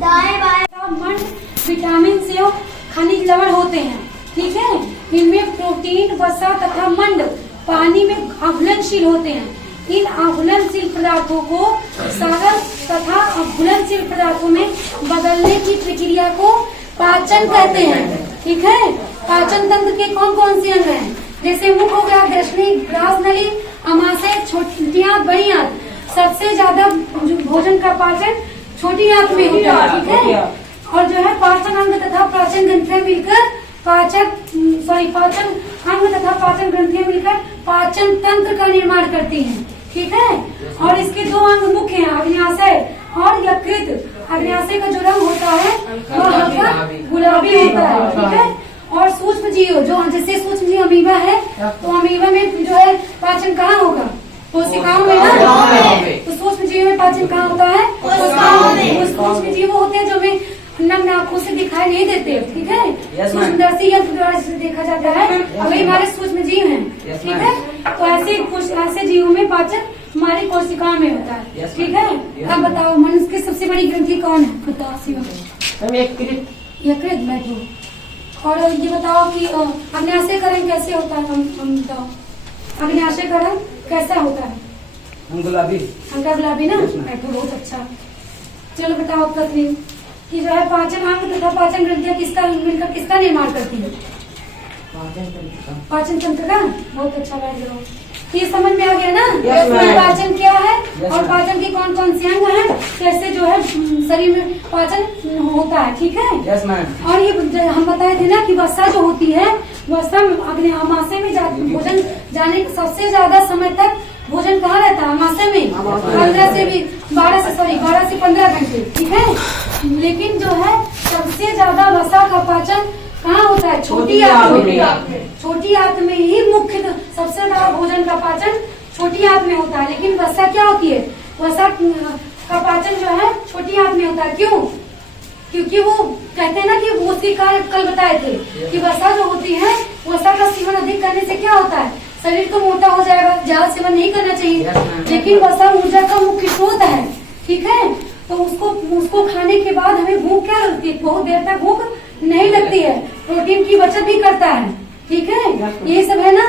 दाएं बाएं। मंड विटामिन से और खनिज लवण होते हैं, ठीक है? इनमें प्रोटीन, वसा तथा मंड पानी में अघुलनशील होते हैं। इन अघुलनशील पदार्थों को सागर तथा अघुलनशील पदार्थों में बदलने की प्रक्रिया को पाचन कहते हैं, ठीक है? पाचन तंत्र के कौन कौन से अंग हैं? जैसे मुख हो गया, दर्शनी, ग्रास नली, अमाशय, छोटी आंत, बड़ी आंत। सबसे ज्यादा भोजन का पाचन छोटी आंत में होता है, ठीक है? और जो है पाचन अंग तथा पाचन ग्रंथियां मिलकर पाचन अंग तथा पाचन ग्रंथियां मिलकर पाचन तंत्र का निर्माण करती हैं, ठीक है? और इसके दो अंग मुख्य हैं, अग्न्याशय और यकृत। अग्न्याशय का जो रंग होता है वह हल्का गुलाबी होता है, ठीक है? और सूक्ष्म जीव, जो जैसे सूक्ष्म जीव अमीबा है, तो अमीबा में जो है पाचन कहाँ होगा? कोशिकाओं में ना। तो सूक्ष्म जीव में पाचन कहाँ होता है? कोशिकाओं में। वो सूक्ष्म जीव होते हैं जो हमें नग्न आंखों से दिखाई नहीं देते, ठीक है? सूक्ष्मदर्शी यंत्र द्वारा जिसे देखा जाता है, अभी हमारे सूक्ष्म जीव हैं, ठीक है? तो ऐसे जीवों में पाचन हमारी कोशिकाओं में होता है, ठीक है? अब बताओ, मनुष्य की सबसे बड़ी ग्रंथि कौन है? बताओ शिव। यकृत। बैठो। और ये बताओ कि अग्न्याशय का रंग कैसे होता है? हम बताओ, अग्न्याशय का रंग कैसा होता है? गुलाबी। हल्का गुलाबी ना? बैठो, बहुत अच्छा। चलो बताओ पृथ्वी कि जो है पाचन अंग तथा पाचन ग्रंथियां किसका मिलकर किसका निर्माण करती है? पाचन तंत्र का। बहुत अच्छा, बैठ जाओ। ये समझ में आ गया ना? Yes, ma'am. पाचन क्या है Yes, और ma'am. पाचन के कौन कौन से अंग हैं, कैसे जो है शरीर में पाचन होता है, ठीक है? Yes ma'am. और ये हम बताए थे ना कि वसा जो होती है, वसा अमाशय में भोजन जाने के सबसे ज्यादा समय तक भोजन कहाँ रहता है? अमाशय में। 12 से 15 घंटे, ठीक है? लेकिन जो है सबसे ज्यादा वसा का पाचन कहाँ होता है? छोटी आंत में। छोटी आंत में ही मुख्य सबसे ज्यादा भोजन का पाचन छोटी आंत में होता है। लेकिन वसा क्या होती है? वसा का पाचन जो है छोटी आंत में होता है। क्यों? क्योंकि वो कहते हैं ना कि वो उसी का कल बताए थे कि वसा जो होती है, वसा अधिक करने से क्या होता है, शरीर तो मोटा हो जाएगा, ज्यादा सेवन नहीं करना चाहिए। लेकिन वसा ऊर्जा का मुख्य स्रोत है, ठीक है। तो उसको खाने के बाद हमें भूख क्या लगती है, बहुत देर तक भूख नहीं लगती है। प्रोटीन की बचत भी करता है, ठीक है। ये सब है ना,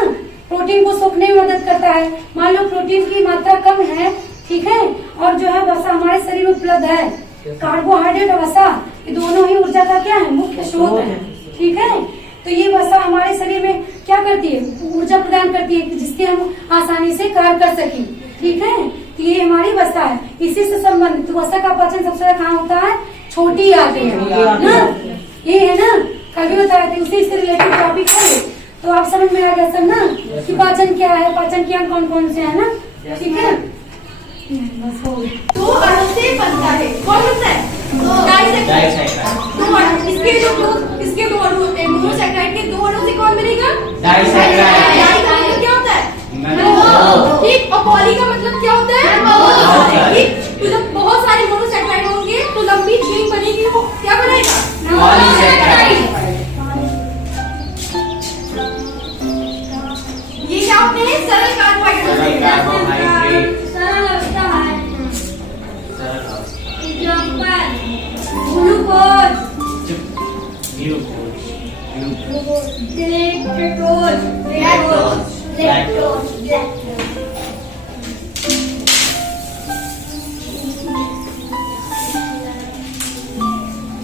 प्रोटीन को सोखने में मदद करता है। मान लो प्रोटीन की मात्रा कम है, ठीक है, और जो है वसा हमारे शरीर में उपलब्ध है, कार्बोहाइड्रेट और वसा ये दोनों ही ऊर्जा का क्या है, मुख्य स्रोत है, ठीक है। तो ये वसा हमारे शरीर में क्या करती है, ऊर्जा प्रदान करती है, जिससे हम आसानी से कार्य कर सकें, ठीक है। तो ये हमारी वसा है, इसी से संबंधित वसा का पाचन सबसे ज्यादा कहाँ होता है, छोटी आंतें ना, ये है ना, कभी बताए थे, उसी से रिलेटेड टॉपिक है। तो आप समझ में आ गया सर ना कि पाचन क्या है, पाचन के अंग कौन कौन से है ना, ठीक है। बस हो गया। दो अणु से बनता है, कौन बनता है, डाइसैकेराइड। दो अणु, इसके दो अणु होते हैं, मोनोसैकेराइड के दो अणु से कौन बनेगा, डाइसैकेराइड। डाई का मतलब क्या होता है, ठीक। और पॉली का मतलब क्या होता है, ठीक। तो जब बहुत सारे मोनोसैकेराइड होंगे तो लंबी चेन बनेगी, वो क्या बनाएगा, पॉलीसैकेराइड। ये क्या होते हैं, सरल कार्बोहाइड्रेट।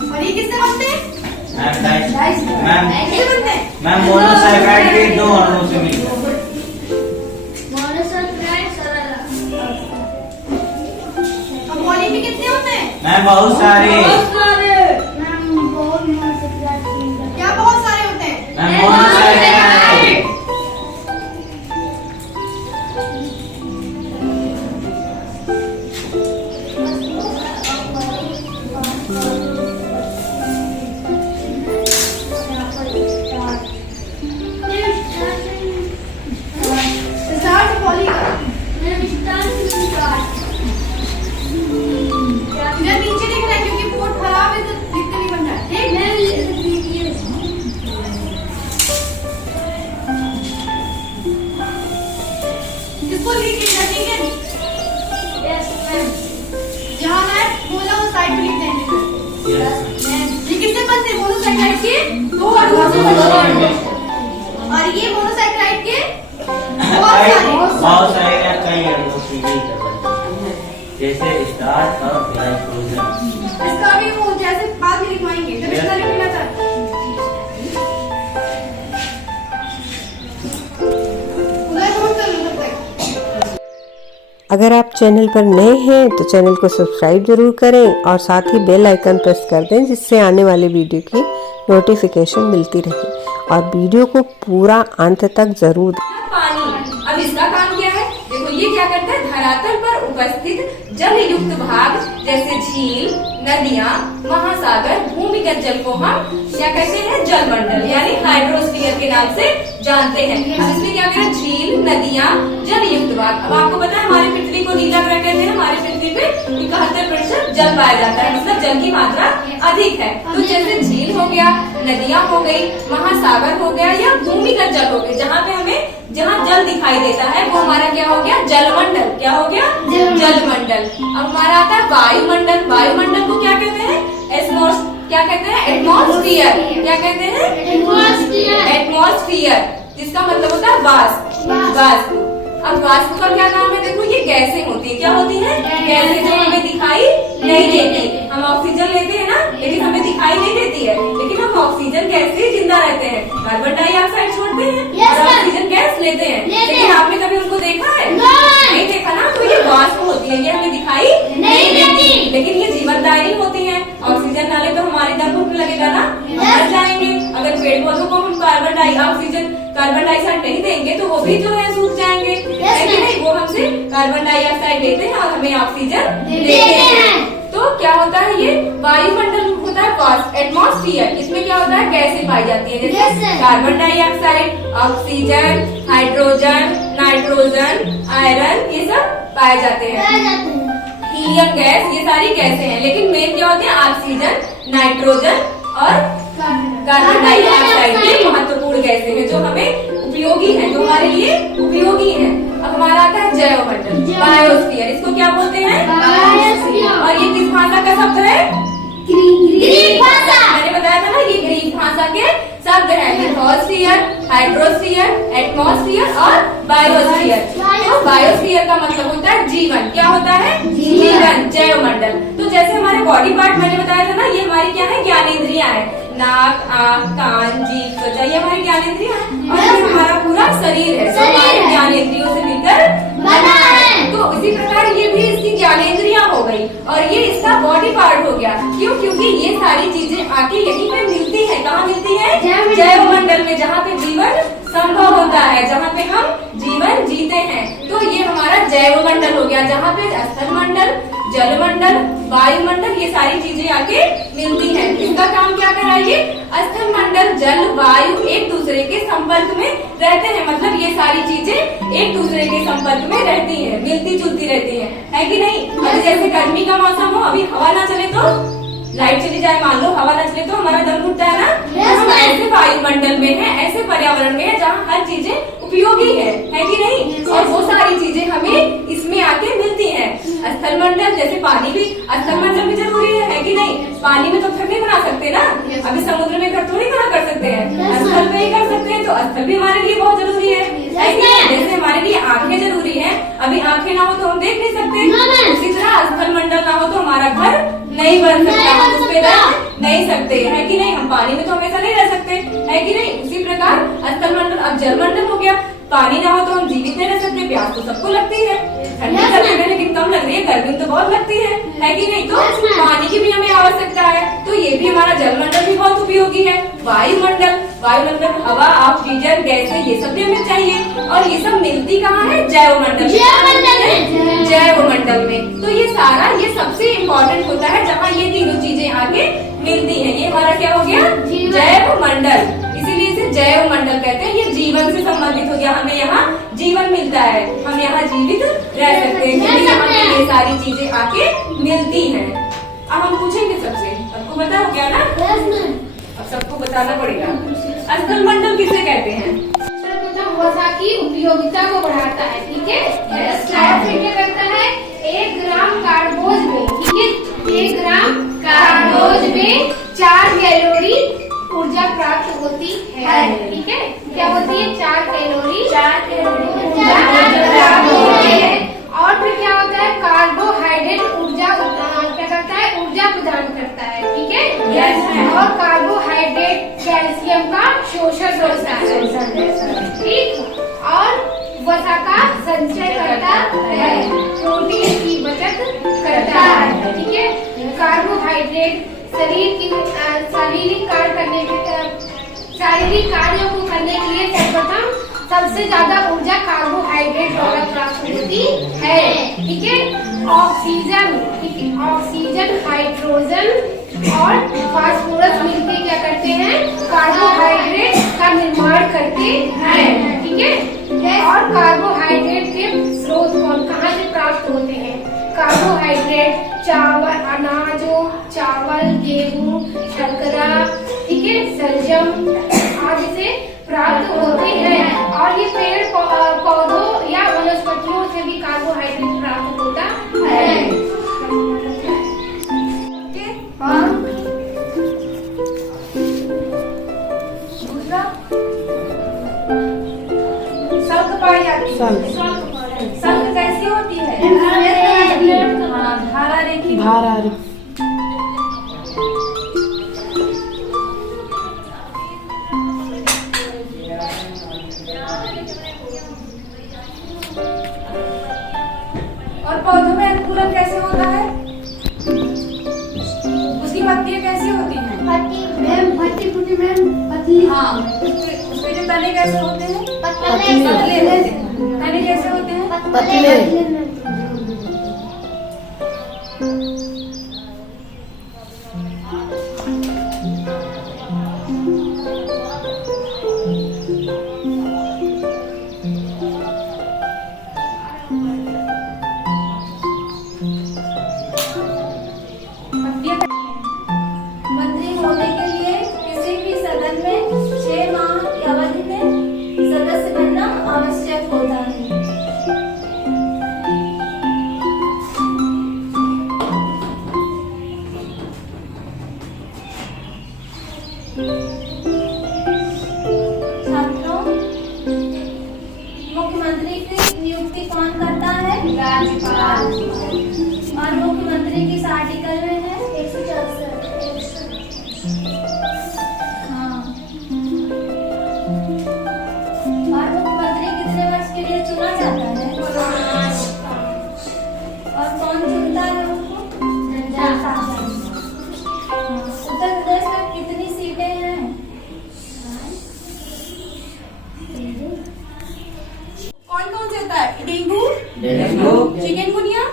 और ये किससे बनते हैं, किससे बनते हैं, मैम मोनोसैकेराइड के दो अणुओं से मिलकर। और पॉली में कितने होते हैं, मैम बहुत सारे। क्या बहुत सारे होते हैं, मैम मोनोसैकेराइड। स्टार्ट पॉली का इधर नीचे देखना है, क्योंकि बोर्ड खराब है तो लिखते नहीं बन रहा है, ठीक। इसको लिख लेना, ठीक है। जहाँ मैं बोला उस साइड पे लिख देंगे। ये किससे बनते हैं, मोनोसैकेराइड के दो अणुओं से बनते हैं, और ये मोनोसैकेराइड के बहुत सारे या कई अणुओं से मिलकर बनते हैं, जैसे स्टार्च और ग्लाइकोजन। इसका भी वो जैसे बाद में लिखवाएंगे, जब इसका लिखना चाहते हैं। उधर कौन सा लिख सकता है। अगर आप चैनल पर नए हैं तो चैनल को सब्सक्राइब जरूर करें और साथ ही बेल आइकन प्रेस कर दें, जिससे आने वाले वीडियो की नोटिफिकेशन मिलती रहे। और वीडियो को पूरा अंत तक जरूर देखें। पानी, अब इसका काम क्या है, देखो ये क्या करता है, धरातल पर उपस्थित जल युक्त भाग जैसे झील, नदियाँ, महासागर, भूमिगत जल को हम क्या कहते हैं, जलमंडल यानी हाइड्रोस्फीयर के नाम से जानते हैं। अब इसमें क्या करें, झील, नदियाँ, जल युक्त भाग। अब आपको पता है हमारी पृथ्वी को नीला ग्रह कहते हैं, हमारी पृथ्वी पे 71% जल पाया जाता है, मतलब जल की मात्रा अधिक है। तो जैसे झील हो गया, नदियाँ हो गई, महासागर हो गया या भूमिगत जल हो गया, जहाँ पे हमें जहाँ जल दिखाई देता है वो हमारा क्या हो गया, जलमंडल। क्या हो गया, जलमंडल। अब हमारा आता है वायुमंडल। वायुमंडल को क्या कहते हैं, क्या कहते हैं, एटमॉस्फियर। क्या कहते हैं, एटमॉस्फियर, जिसका मतलब होता है वाष्प। अब वाष्प का क्या काम है, देखो ये गैसें होती है, क्या होती है, गैसें जो हमें दिखाई नहीं देती। हम ऑक्सीजन लेते हैं ना, लेकिन हमें दिखाई नहीं देती है, लेकिन हम ऑक्सीजन गैस से जिंदा रहते हैं, कार्बन डाइऑक्साइड छोड़ते हैं और ऑक्सीजन गैस लेते हैं। लेकिन आपने कभी उनको देखा है, नहीं देखा ना। तो ये वाष्प होती है, ये हमें दिखाई नहीं देती, लेकिन ये जीवनदायी होती है। ऑक्सीजन ना ले तो हमारी दम घुटने लगेगा ना, मर जाएंगे। अगर पेड़ पौधों को हम कार्बन डाइऑक्साइड नहीं देंगे तो वो भी जो है सूख जाएंगे, है कि नहीं। वो हमसे कार्बन डाइऑक्साइड लेते हैं और हमें ऑक्सीजन देते हैं। तो क्या होता है, ये वायुमंडल होता है वाष्प, एटमॉस्फियर। इसमें क्या होता है, गैसें पाई जाती है, जैसे carbon dioxide, oxygen, hydrogen, nitrogen, iron, ये सब पाए जाते हैं। हीलियम गैस, ये सारी गैसें हैं, लेकिन मेन क्या होते हैं, ऑक्सीजन, नाइट्रोजन और कार्बन डाइऑक्साइड, ये महत्वपूर्ण गैसें हैं जो हमें हमारे लिए उपयोगी है। अब हमारा आता है जैवमंडल, बायोस्फीयर। इसको क्या बोलते हैं? और ये किस भाषा का शब्द है? ग्रीक भाषा। मैंने बताया था ना, ये ग्रीक भाषा के शब्द है। लिथोस्फीयर, हाइड्रोस्फीयर, एटमॉस्फेयर और बायोस्फीयर। तो बायोस्फीयर का मतलब होता है जीवन। क्या होता है? जीवन, जैवमंडल। तो जैसे हमारे बॉडी पार्ट मैंने बताया था ना, ये हमारी क्या है? ज्ञानेंद्रियां है। नाक, आँख, कान, जीभ, त्वचा, ये हमारी ज्ञानेंद्रियां है। और ये हमारा पूरा शरीर है, जो हमारे ज्ञानेंद्रियों से मिलकर बना है। तो इसी प्रकार ये भी इसकी ज्ञानेंद्रियां हो गई और ये इसका बॉडी पार्ट हो गया। क्यों? क्योंकि ये सारी चीजें आके यहीं पे मिलती है। कहाँ मिलती है? जैवमंडल में, जहाँ पे जीवन संभव होता है, जहाँ पे हम जीवन जीते हैं। तो ये हमारा जैवमंडल हो गया, जहाँ पे स्थल मंडल, जलमंडल, वायुमंडल, ये सारी चीजें आके मिलती हैं। इसका काम क्या कराइए? स्थल मंडल, जल, वायु एक दूसरे के संपर्क में रहते हैं। मतलब ये सारी चीजें एक दूसरे के संपर्क में रहती हैं, मिलती जुलती रहती हैं, है कि नहीं? अभी जैसे गर्मी का मौसम हो, अभी हवा ना चले तो लाइट चली जाए, मान लो हवा न चले तो हमारा दम घुटता है ना। तो हम ऐसे वायुमंडल में है, ऐसे पर्यावरण में है जहाँ हर चीजें उपयोगी है कि नहीं? और वो सारी चीजें हमें इसमें आके मिलती हैं। स्थल मंडल, जैसे पानी भी, स्थल मंडल भी जरूरी है कि नहीं? पानी में तो घर नहीं बना सकते ना, अभी समुद्र में घर थोड़ी बना कर सकते हैं, स्थल में ही कर सकते हैं। तो स्थल भी हमारे लिए बहुत जरूरी है कि नहीं? जैसे हमारे लिए आंखें जरूरी है, अभी आंखें ना हो तो हम देख नहीं सकते, उसी तरह स्थल मंडल ना हो तो हमारा घर नहीं बन सकता, हम उस पे रह नहीं सकते, है कि नहीं? हम पानी में तो हमेशा नहीं रह सकते, है कि नहीं? उसी प्रकार स्थल मंडल। अब जल मंडल हो गया, पानी ना हो तो हम जीवित नहीं रह सकते। प्यास तो सबको लगती है, ठंडी लगती है लेकिन कम लग रही है, गर्मी तो बहुत लगती है कि नहीं? तो पानी की भी हमें आवश्यकता है, तो ये भी हमारा जलमंडल भी बहुत उपयोगी है। वायुमंडल, वायुमंडल हवा, ऑक्सीजन, गैसें, ये सब भी हमें चाहिए। और ये सब मिलती कहाँ है? जैवमंडल, जैवमंडल में। तो ये सारा, ये सबसे इम्पोर्टेंट होता है जहाँ ये तीनों चीजें आके मिलती हैं। ये हमारा क्या हो गया? जैवमंडल। इसीलिए इसे जैवमंडल कहते हैं। ये जीवन से संबंधित हो गया, हमें यहाँ जीवन मिलता है, हम यहाँ जीवित रह सकते हैं क्योंकि यहाँ पे ये सारी चीजें आके मिलती हैं। अब हम पूछेंगे सबसे, सबको पता हो गया ना? अब सबको बताना पड़ेगा। स्थल मंडल किसे कहते हैं? सर्वप्रथम वसा की उपयोगिता को बढ़ाता है, ठीक है? फिर क्या करता है? 1 ग्राम कार्बोज में, ठीक है, 1 ग्राम कार्बोज में 4 कैलोरी ऊर्जा प्राप्त होती है, ठीक है? क्या होती है? 4 कैलोरी ऊर्जा प्राप्त होती है। और फिर क्या होता है? कार्बोहाइड्रेट ऊर्जा क्या करता है? ऊर्जा प्रदान करता है, ठीक है? और कार्बोहाइड्रेट कैल्शियम का शोषण करता है, ठीक? और वसा का संचय करता है, प्रोटीन की बचत करता है, ठीक है? कार्बोहाइड्रेट शारीरिक कार्यों को करने के लिए सर्वप्रथम सबसे ज्यादा ऊर्जा कार्बोहाइड्रेट द्वारा प्राप्त होती है, ठीक है? ऑक्सीजन, ठीक है, ऑक्सीजन, हाइड्रोजन और फास्फोरस मिलकर क्या करते हैं? कार्बोहाइड्रेट का निर्माण करते हैं, ठीक है? और कार्बोहाइड्रेट के स्रोत कहाँ से प्राप्त होते हैं? कार्बोहाइड्रेट चावल, अनाजों, चावल, गेहूं, शर्करा, ठीक है, सलजम आदि से प्राप्त होते हैं। और ये पेड़ पौधों या वनस्पतियों से भी कार्बोहाइड्रेट प्राप्त होता है। दूसरा शल्क पाई जाती है। शल्क कैसी होती है? धारा रेखी। और पौधों में अंकुरन कैसे होता है? उसकी पत्तियां कैसी होती हैं? पतली। हाँ, उसके जो तने कैसे होते हैं? पतले होते हैं। तने कैसे होते हैं? पतले। मंत्री होने के लिए किसी भी सदन में 6 माह की अवधि में सदस्य बनना आवश्यक राज्यपाल। और मुख्यमंत्री किस आर्टिकल में है? 164। हाँ। और मुख्यमंत्री कितने वर्ष के लिए चुना जाता है? 5। और कौन चुनता है उनको? जनता। उत्तर प्रदेश में कितनी सीटें हैं? कौन कौन से होता है? Dengue, chikungunya,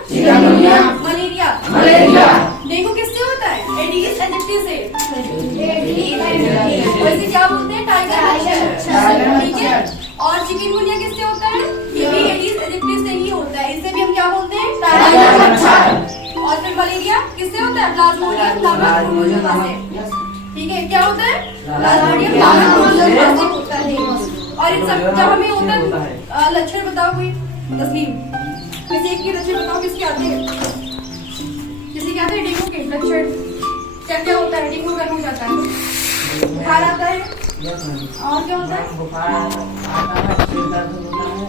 malaria. डेंगू किससे होता है? एडिस एजिप्टी से। वैसे क्या बोलते हैं? टाइगर मच्छर, ठीक है। और चिकनगुनिया किससे होता है? ये भी एडिस एजिप्टी से ही होता है, इसे भी हम क्या बोलते हैं? टाइगर मच्छर। और फिर मलेरिया किससे होता है? प्लाज्मोडियम लार्वा से, ठीक है। क्या होता है? प्लाज्मोडियम लार्वा से होता है। और इन सब जब हमें होता है लक्षण बताओ कोई, तस्लीम किसी एक के लक्षण बताओ, किसके आते हैं? किसी के आते हैं डेंगू के लक्षण? क्या क्या होता है? डेंगू गर्म हो जाता है, बुखार आता है, और क्या होता है? बुखार आता है, सिर दर्द होता है,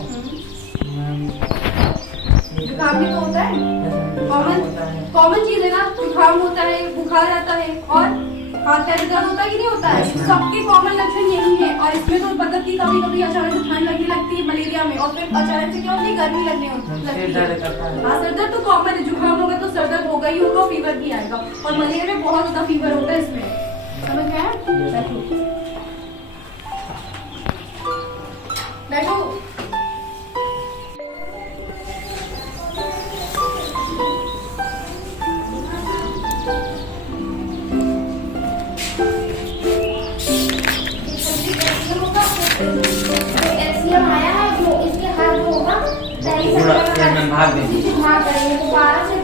जुकाम भी तो होता है, कॉमन चीज है ना। जुकाम होता है, बुखार आता है, और हाथ पैर दर्द होता है कि नहीं होता है? सबके कॉमन लक्षण यही है। और इसमें तो मतलब कि कभी कभी अचानक से ठंड लगने लगती है मलेरिया में, और फिर अचानक से क्या होती है? गर्मी लगने लगती है। हाँ, सर दर्द तो कॉमन है। जुकाम होगा तो सर दर्द होगा ही होगा, फीवर भी आएगा। और मलेरिया में बहुत ज्यादा फीवर होता है इसमें, समझ में आया? बैठो। एलसीएम आया है, जो इसके हर जो होगा भाग देंगे। भाग करेंगे तो 12 से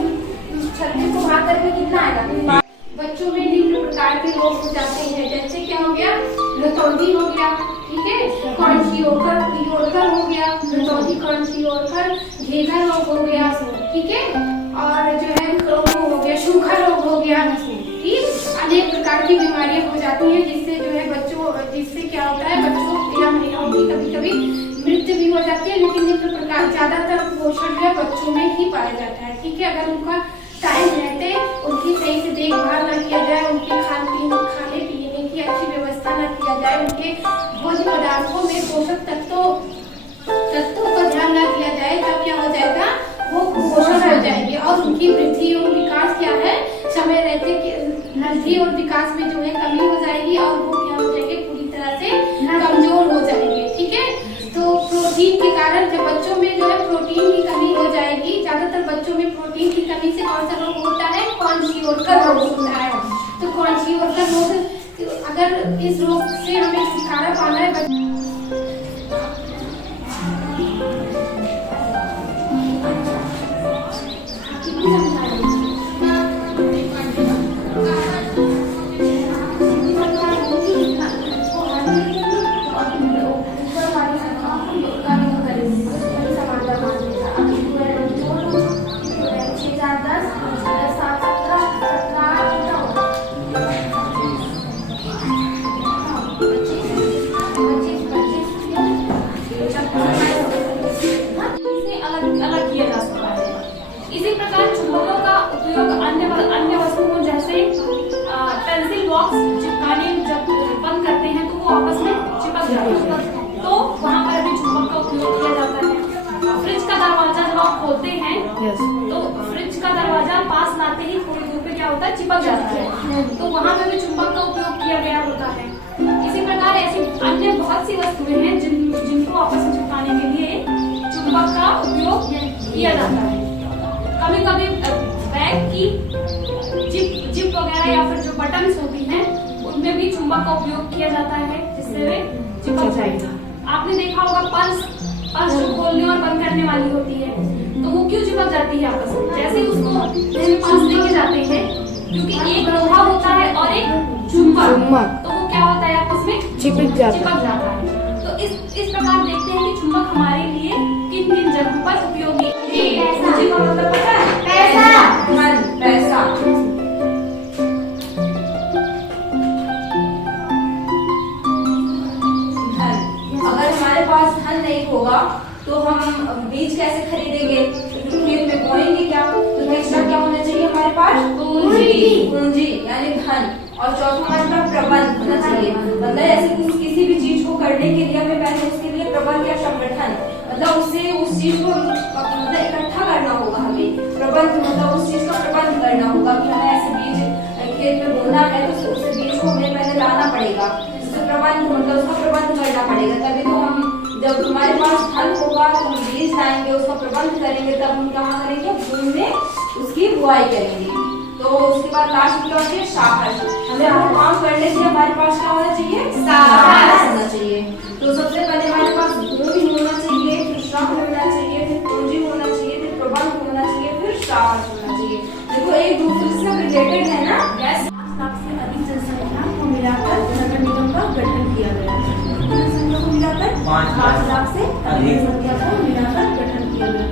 36 को भाग करके कितना आएगा? बच्चों में निम्न प्रकार के रोग हो जाते हैं, जैसे क्या हो गया? रतौंधी हो गया, ठीक है। कॉर्नशियोकर हो गया, रतौंधी कॉर्नशियोकर, घेघा रोग हो गया, ठीक है। और जो है वो हो गया सूखा रोग हो गया, ठीक। अनेक प्रकार की बीमारियां हो जाती हैं, जिससे जो है जिससे क्या होता है? बच्चों या महिलाओं की कभी कभी मृत्यु भी हो जाती है। लेकिन निम्न प्रकार ज्यादातर पोषण जो है बच्चों में ही पाया जाता है, ठीक है। अगर उनका टाइम रहते उनकी सही से देखभाल न किया जाए, उनके खाने पीने की अच्छी व्यवस्था न किया जाए, उनके भोज्य पदार्थों में पोषक तत्वों का ध्यान न दिया जाए, तब क्या हो जाएगा? वो कुपोषण हो जाएंगे। और उनकी वृद्धि और विकास क्या है? समय रहते वृद्धि और विकास में जो है कमी हो जाएगी, और वो क्या हो जाएंगे? पूरी तरह से कमजोर हो जाएंगे, ठीक है। तो प्रोटीन के कारण जब बच्चों में जो है प्रोटीन की कमी हो जाएगी, ज्यादातर बच्चों में प्रोटीन की कमी से कौन सा रोग होता है? क्वार्नशियोकर रोग होता है। तो क्वार्नशियोकर रोग, अगर इस रोग से हमें छुटकारा पाना है अलग किया जा सकता है। इसी प्रकार चुंबकों का उपयोग अन्य वस्तुओं जैसे पेंसिल बॉक्स चिपकाने जब बंद करते हैं तो वो आपस में चिपक जाते हैं, तो वहाँ पर भी चुंबक का उपयोग किया जाता है। फ्रिज का दरवाजा जब आप खोलते हैं तो फ्रिज का दरवाजा पास लाते ही थोड़ी दूर पे क्या होता है? चिपक जाता है, तो वहाँ पे भी चुंबक का उपयोग किया गया होता है। इसी प्रकार ऐसी अन्य बहुत सी वस्तुएं हैं जिनको आपस में चिपकाने के लिए चुंबक का उपयोग किया जाता है। कभी कभी बैग की जिप वगैरह या फिर जो बटन्स होती हैं उनमें भी चुंबक का उपयोग किया जाता है, जिससे वे चिपक जाएगा। आपने देखा होगा पर्स जो खोलने और बंद करने वाली होती है, तो वो क्यों चिपक जाती है आपस में? जैसे ही उसको मेरे पास लेके जाते हैं, क्योंकि एक लोहा होता है और एक चुंबक, तो वो क्या होता है? आपस में चिपक जाता है। तो इस प्रकार देखते हैं कि चुंबक हमारे लिए किन किन जगहों पर उपयोगी है। मुझे क्या मतलब पता है? पैसा। अगर हमारे पास धन नहीं होगा तो हम बीज कैसे खरीदेंगे, खेत में बोएंगे क्या, तो तीसरा क्या होना चाहिए हमारे पास, पूंजी यानी धन, और चौथा हमारे पास प्रबंध होना चाहिए। मतलब ऐसे किसी भी चीज को करने के लिए हमें पहले उसके लिए प्रबंध या संगठन, मतलब उससे उस चीज को मतलब इकट्ठा करना होगा हमें, प्रबंध मतलब उस चीज का प्रबंध करना होगा कि हमें ऐसे बीज खेत में बोना है तो उस बीज को हमें पहले लाना पड़ेगा, उससे प्रबंध मतलब उसका प्रबंध करना पड़ेगा, तभी तो हम जब हमारे पास धन होगा तो हम बीज लाएंगे, उसका प्रबंध करेंगे, तब हम कहाँ करेंगे, भूमि में उसकी बुआई करेंगे। तो उसके बाद लास्ट क्या होती है, साहस। हमें अपना काम करने से हमारे पास क्या होना चाहिए, साहस होना चाहिए। तो सबसे पहले हमारे पास भूमि होना चाहिए, फिर श्रम होना चाहिए, फिर पूंजी होना चाहिए, फिर प्रबंध होना चाहिए, फिर साहस होना चाहिए। देखो एक दूसरे से रिलेटेड है ना। 5 लाख से अधिक जनसंख्या को मिलाकर नगर निगम का गठन किया गया है। जनसंख्या को मिलाकर 5 लाख से अधिक जनसंख्या को मिलाकर गठन किया गया।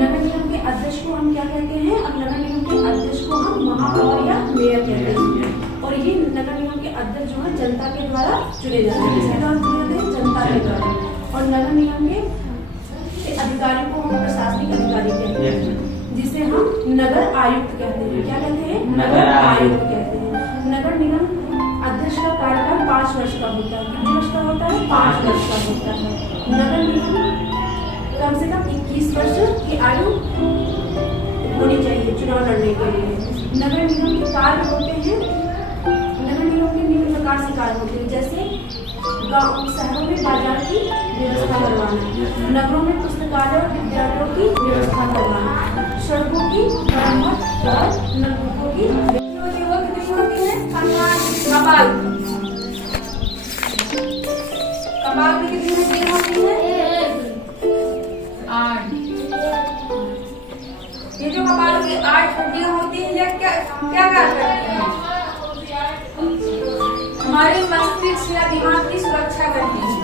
नगर निगम के अध्यक्ष को हम क्या कहते हैं, और नगर निगम के अध्यक्ष को हम महापौर या मेयर कहते हैं। और ये नगर निगम के अध्यक्ष जो है जनता के द्वारा चुने जाते हैं, किसके द्वारा चुने जाते हैं, जनता के द्वारा। और नगर निगम के अधिकारी को हम प्रशासनिक अधिकारी कहते हैं, जिसे हम नगर आयुक्त कहते हैं। क्या कहते हैं, नगर आयुक्त कहते हैं। नगर निगम अध्यक्ष का कार्यकाल 5 वर्ष का होता है। कितने वर्ष का होता है, 5 वर्ष का होता है। नगर निगम कम से कम 21 वर्ष की आयु होनी चाहिए चुनाव लड़ने के लिए। नगर निगम के कार्य होते हैं, नगर निगम के निम्न प्रकार से कार्य होते हैं, जैसे गाँव शहरों में बाजार की व्यवस्था करवाना, नगरों में पुस्तकालय और विद्यालयों की व्यवस्था करवाना, सड़कों की मरम्मत और नलकूपों की कपाल में कितनी हड्डियां होती हैं, 8। ये जो कपाल की 8 हड्डियां होती हैं, ये क्या क्या करती हैं, हमारे मस्तिष्क या दिमाग की सुरक्षा करती है।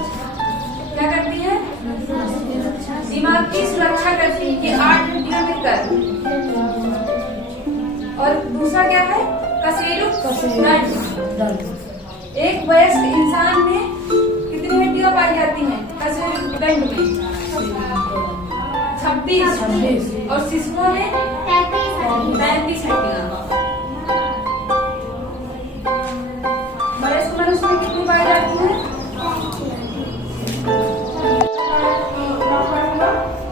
क्या करती है, दिमाग की सुरक्षा करती है, ये 8 हड्डियां मिलकर। और दूसरा क्या है, कशेरुक दंड। एक वयस्क इंसान में कितनी हड्डियां पाई जाती हैं, कशेरुक दंड में 26 और शिशुओं में 35 हड्डियां। वयस्क मनुष्य में कितनी पाई जाती है,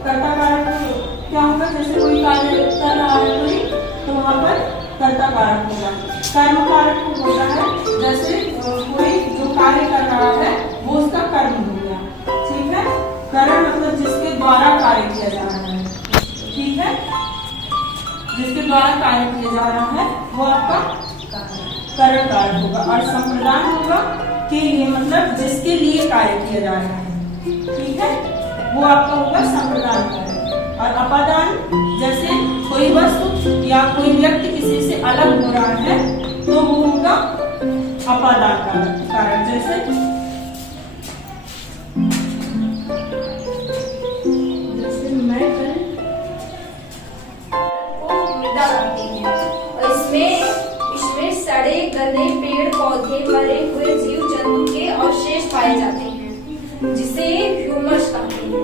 कर्ता कारक क्या होगा, जैसे कोई कार्य कर रहा है कोई, तो वहाँ पर कर्ता कारक होगा। कर्म कारक होता है, जैसे कोई जो कार्य कर रहा है वो उसका कर्म हो गया, ठीक है। करण मतलब जिसके द्वारा कार्य किया जा रहा है, ठीक है, जिसके द्वारा कार्य किया जा रहा है वो आपका करण कारक होगा। और संप्रदान होगा के लिए, मतलब जिसके लिए कार्य किया जा रहा है, ठीक है, वो आपका होगा संप्रदान कारक। और अपादान, जैसे कोई वस्तु या कोई व्यक्ति किसी से अलग हो रहा है तो वो होगा अपादान कारक। जैसे मृदा बनती है, और इसमें सड़े गले पेड़ पौधे मरे हुए जीव जंतु के अवशेष पाए जाते हैं, जिसे ह्यूमस कहते हैं।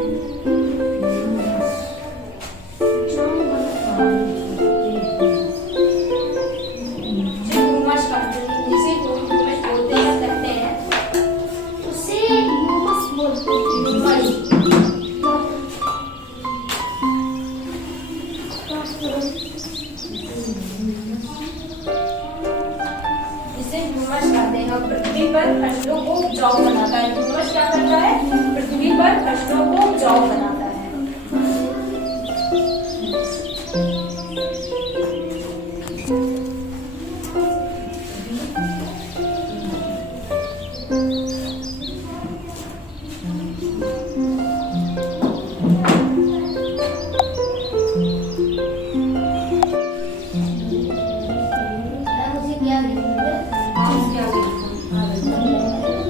पृथ्वी पर फसलों को उपजाऊ बनाता है। ह्यूमस क्या करता है, पृथ्वी पर फसलों को उपजाऊ बनाता है।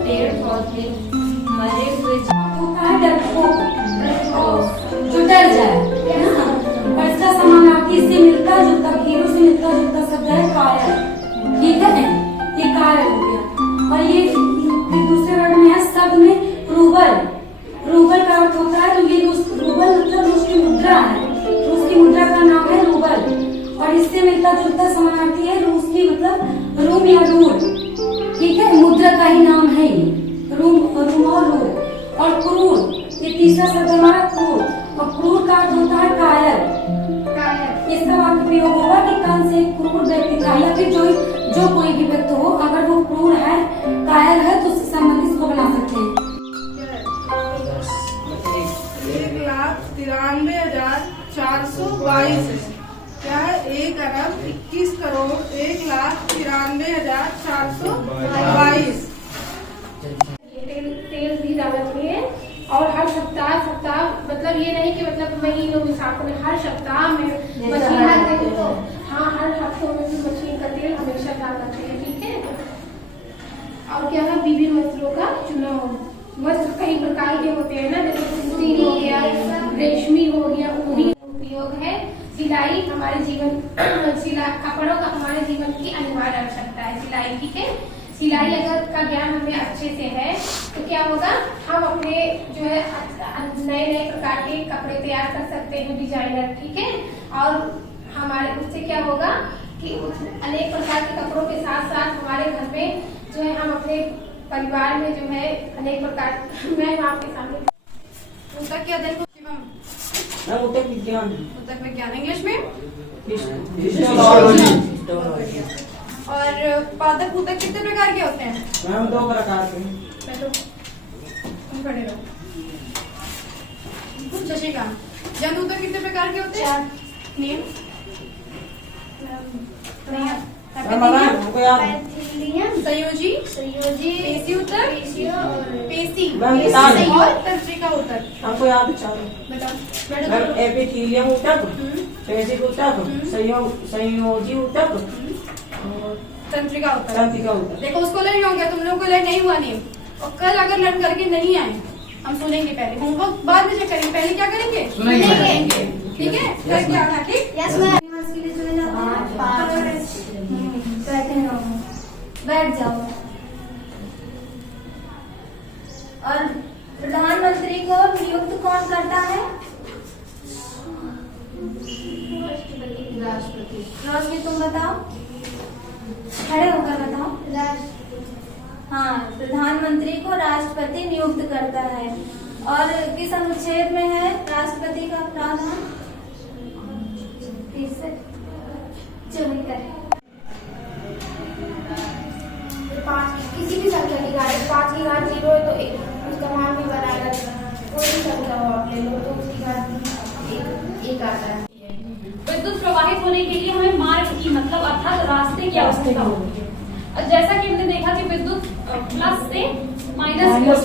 पेड़ पौधे मरे हुए जो डर जाए, है ना। और इसका समानार्थी इससे मिलता जुलता, हीरो से मिलता जुलता शब्द है कायर, ठीक है, ये कायर हो गया। और ये दूसरे वर्ड में है शब्द में क्रूवल, रूबल का अर्थ होता है, ये रूबल मतलब रूस की मुद्रा है, रूस की मुद्रा का नाम है रूबल, और इससे मिलता जुलता समानार्थी है रूस की मतलब रूम या रूल, ठीक है, मुद्रा का ही नाम है ये, रूम और रूल। और क्रूर, ये तीसरा शब्द हमारा क्रूर, और क्रूर का अर्थ होता है कायर। इसका वाक्य प्रयोग होगा कि कौन से क्रूर व्यक्ति था, या फिर जो कोई भी व्यक्ति हो, अगर वो क्रूर है, कायर है, तो उससे संबंधित इसको बना सकते हैं। 1,93,422 क्या है? 1,21,91,422। तेल भी डालना चाहिए, और हर सप्ताह मतलब ये नहीं कि मतलब महीनों में साफ में, हर सप्ताह में मछली तो हाँ, हर हफ्तों में भी मछली का तेल हमेशा डालना चाहिए, ठीक है। और क्या है? विभिन्न वस्त्रों का चुनाव। वस्त्र कई प्रकार के होते हैं ना, जैसे सूती हो गया, रेशमी हो गया, ऊनी। उपयोग है सिलाई, हमारे जीवन कपड़ों का हमारे जीवन की अनिवार्य आवश्यकता है सिलाई, ठीक है। सिलाई अगर का ज्ञान हमें अच्छे से है तो क्या होगा, हम अपने जो है नए नए प्रकार के कपड़े तैयार कर सकते हैं, डिजाइनर, ठीक है। और हमारे उससे क्या होगा कि अनेक प्रकार के कपड़ों के साथ साथ हमारे घर में जो है हम अपने परिवार में जो है अनेक प्रकार, मैं आपके सामने ऊतक के अध्ययन को ऊतक विज्ञान, ऊतक विज्ञान इंग्लिश में, हिस्टोलॉजी। और पादप ऊतक कितने प्रकार के होते हैं? मैम 2 प्रकार के। बैठो, तुम खड़े रहो। शशिकांत, जन ऊतक कितने प्रकार के होते हैं? नेम संयोजी, पेशी ऊतक, पेशी और तंत्रिका ऊतक। हमको याद चाहो बताओ। एपिथेलियम ऊतक, पेशी ऊतक, संयोजी ऊतक, तंत्रिका ऊतक। देखो उसको लर्न हो गया, तुम लोग को लर्न नहीं हुआ नेम, और कल अगर लर्न करके नहीं आए, हम सुनेंगे पहले, होमवर्क बाद में चेक करेंगे, पहले क्या करेंगे? सुनेंगे, ठीक है। फिर क्या था? ठीक, बैठ जाओ। और प्रधानमंत्री को नियुक्त कौन करता है? रोशनी, तुम बताओ, खड़े होकर बताओ। हाँ, प्रधानमंत्री को राष्ट्रपति नियुक्त करता है। और किस अनुच्छेद में है राष्ट्रपति का प्रावधान? किसी भी संख्या की घात 5 की घात 0 है तो उसका मान भी बराबर, कोई भी संख्या हो आप ले लो तो उसकी घात 1 आता है। विद्युत प्रवाहित होने के लिए हमें मार्ग की मतलब अर्थात रास्ते की आवश्यकता होती है। जैसा कि हमने देखा कि विद्युत प्लस से माइनस की ओर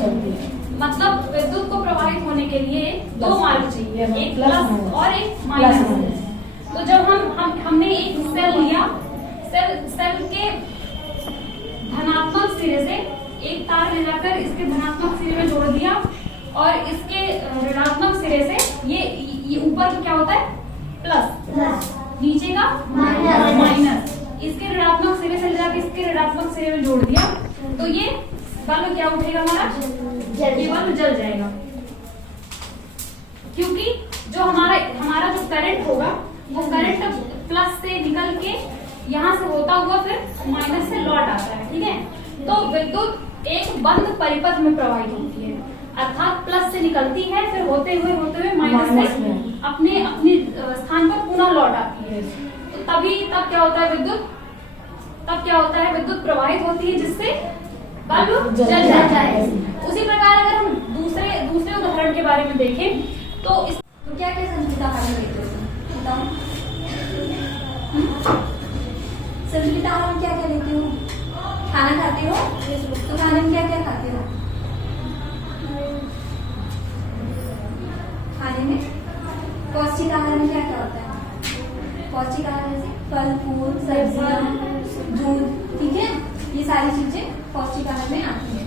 चलती है, मतलब विद्युत को प्रवाहित होने के लिए 2 मार्ग चाहिए, एक प्लस और एक माइनस। तो जब हमने एक सेल लिया, सेल के धनात्मक सिरे से एक तार ले जाकर इसके धनात्मक सिरे में जोड़ दिया, और इसके ऋणात्मक सिरे से ये ऊपर क्या होता है? प्लस, नीचे का माइनस। इसके ऋणात्मक सिरे से ले जाकर इसके ऋणात्मक सिरे में जोड़ दिया, तो ये बल्ब क्या उठेगा हमारा? ये बल्ब जल जाएगा, क्योंकि जो हमारा जो करंट होगा वो करंट प्लस से निकल के यहाँ से होता हुआ फिर माइनस से लौट आता है, ठीक है। तो विद्युत एक बंद परिपथ में प्रवाहित होती है, अर्थात प्लस से निकलती है, फिर होते हुए माइनस से अपने स्थान पर पुनः लौट आती है। तो तब क्या होता है? विद्युत प्रवाहित होती है, जिससे बल्ब जल जाता है। उसी प्रकार अगर हम दूसरे उदाहरण के बारे में देखें तो क्या क्या संस्कृत आहार में लेते हो? बताओ। संस्कृत आहार में क्या क्या लेते हो? खाना खाते हो? तो खाने में क्या क्या खाते हो? खाने में पौष्टिक आहार में क्या क्या होता है? पौष्टिक आहार जैसे फल फूल सब्जियां दूध, ठीक है, ये सारी चीजें पौष्टिक आहार में आती है।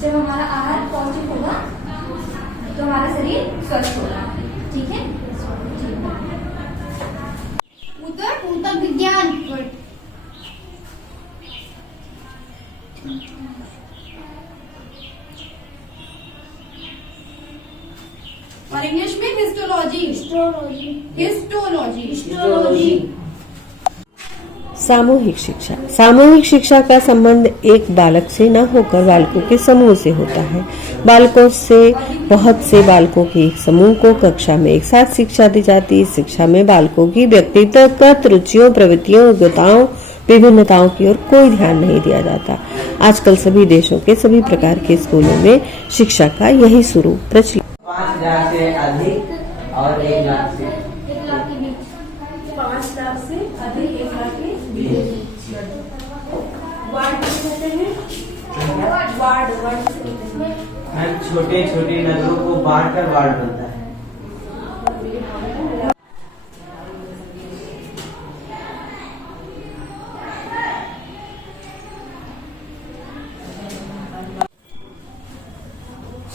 जब हमारा आहार पौष्टिक होगा तो हमारा शरीर स्वस्थ होगा, ठीक है। ऊतक विज्ञान। और इंग्लिश में हिस्टोलॉजी। सामूहिक शिक्षा। सामूहिक शिक्षा का संबंध एक बालक से न होकर बालकों के समूह से होता है। बालकों से बहुत से बालकों के एक समूह को कक्षा में एक साथ शिक्षा दी जाती है। इस शिक्षा में बालकों की व्यक्तिगत रुचियों, प्रवृत्तियों, योग्यताओं, विभिन्नताओं की ओर कोई ध्यान नहीं दिया जाता। आजकल सभी देशों के सभी प्रकार के स्कूलों में शिक्षा का यही स्वरूप प्रचलित। 5,000 से अधिक और 1 लाख से 5 लाख से अधिक 1 लाख के वार्ड कहते हैं। वार्ड मैम छोटे छोटे नगरों को बांटकर वार्ड बनता है।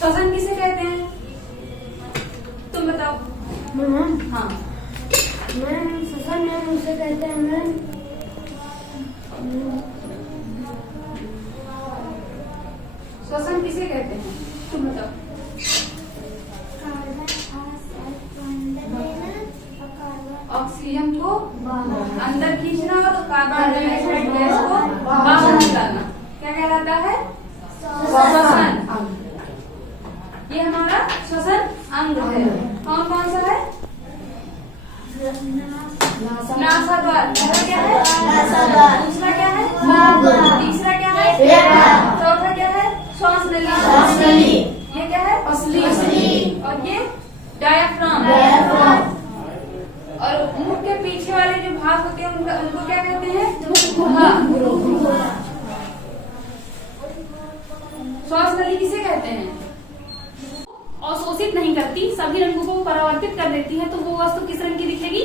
श्वसन किसे कहते हैं? तुम बताओ। हाँ, मैम श्वसन मैम उसे कहते हैं मैम श्वसन किसे कहते हैं? तुम बताओ। ऑक्सीजन को अंदर खींचना और कार्बन डाइऑक्साइड गैस को बाहर निकालना क्या कहलाता है? श्वसन। ये हमारा श्वसन अंग है। कौन कौन सा है? नासाद्वार। पहला क्या है? दूसरा क्या है? तीसरा क्या है? चौथा क्या है? श्वास नली। ये क्या है? पसली। और ये डायाफ्राम। और मुख के पीछे वाले जो भाग होते हैं उनको क्या कहते हैं? गुहा। श्वास नली किसे कहते हैं? अवशोषित नहीं करती, सभी रंगों को परावर्तित कर देती है। तो वो वस्तु किस रंग की दिखेगी?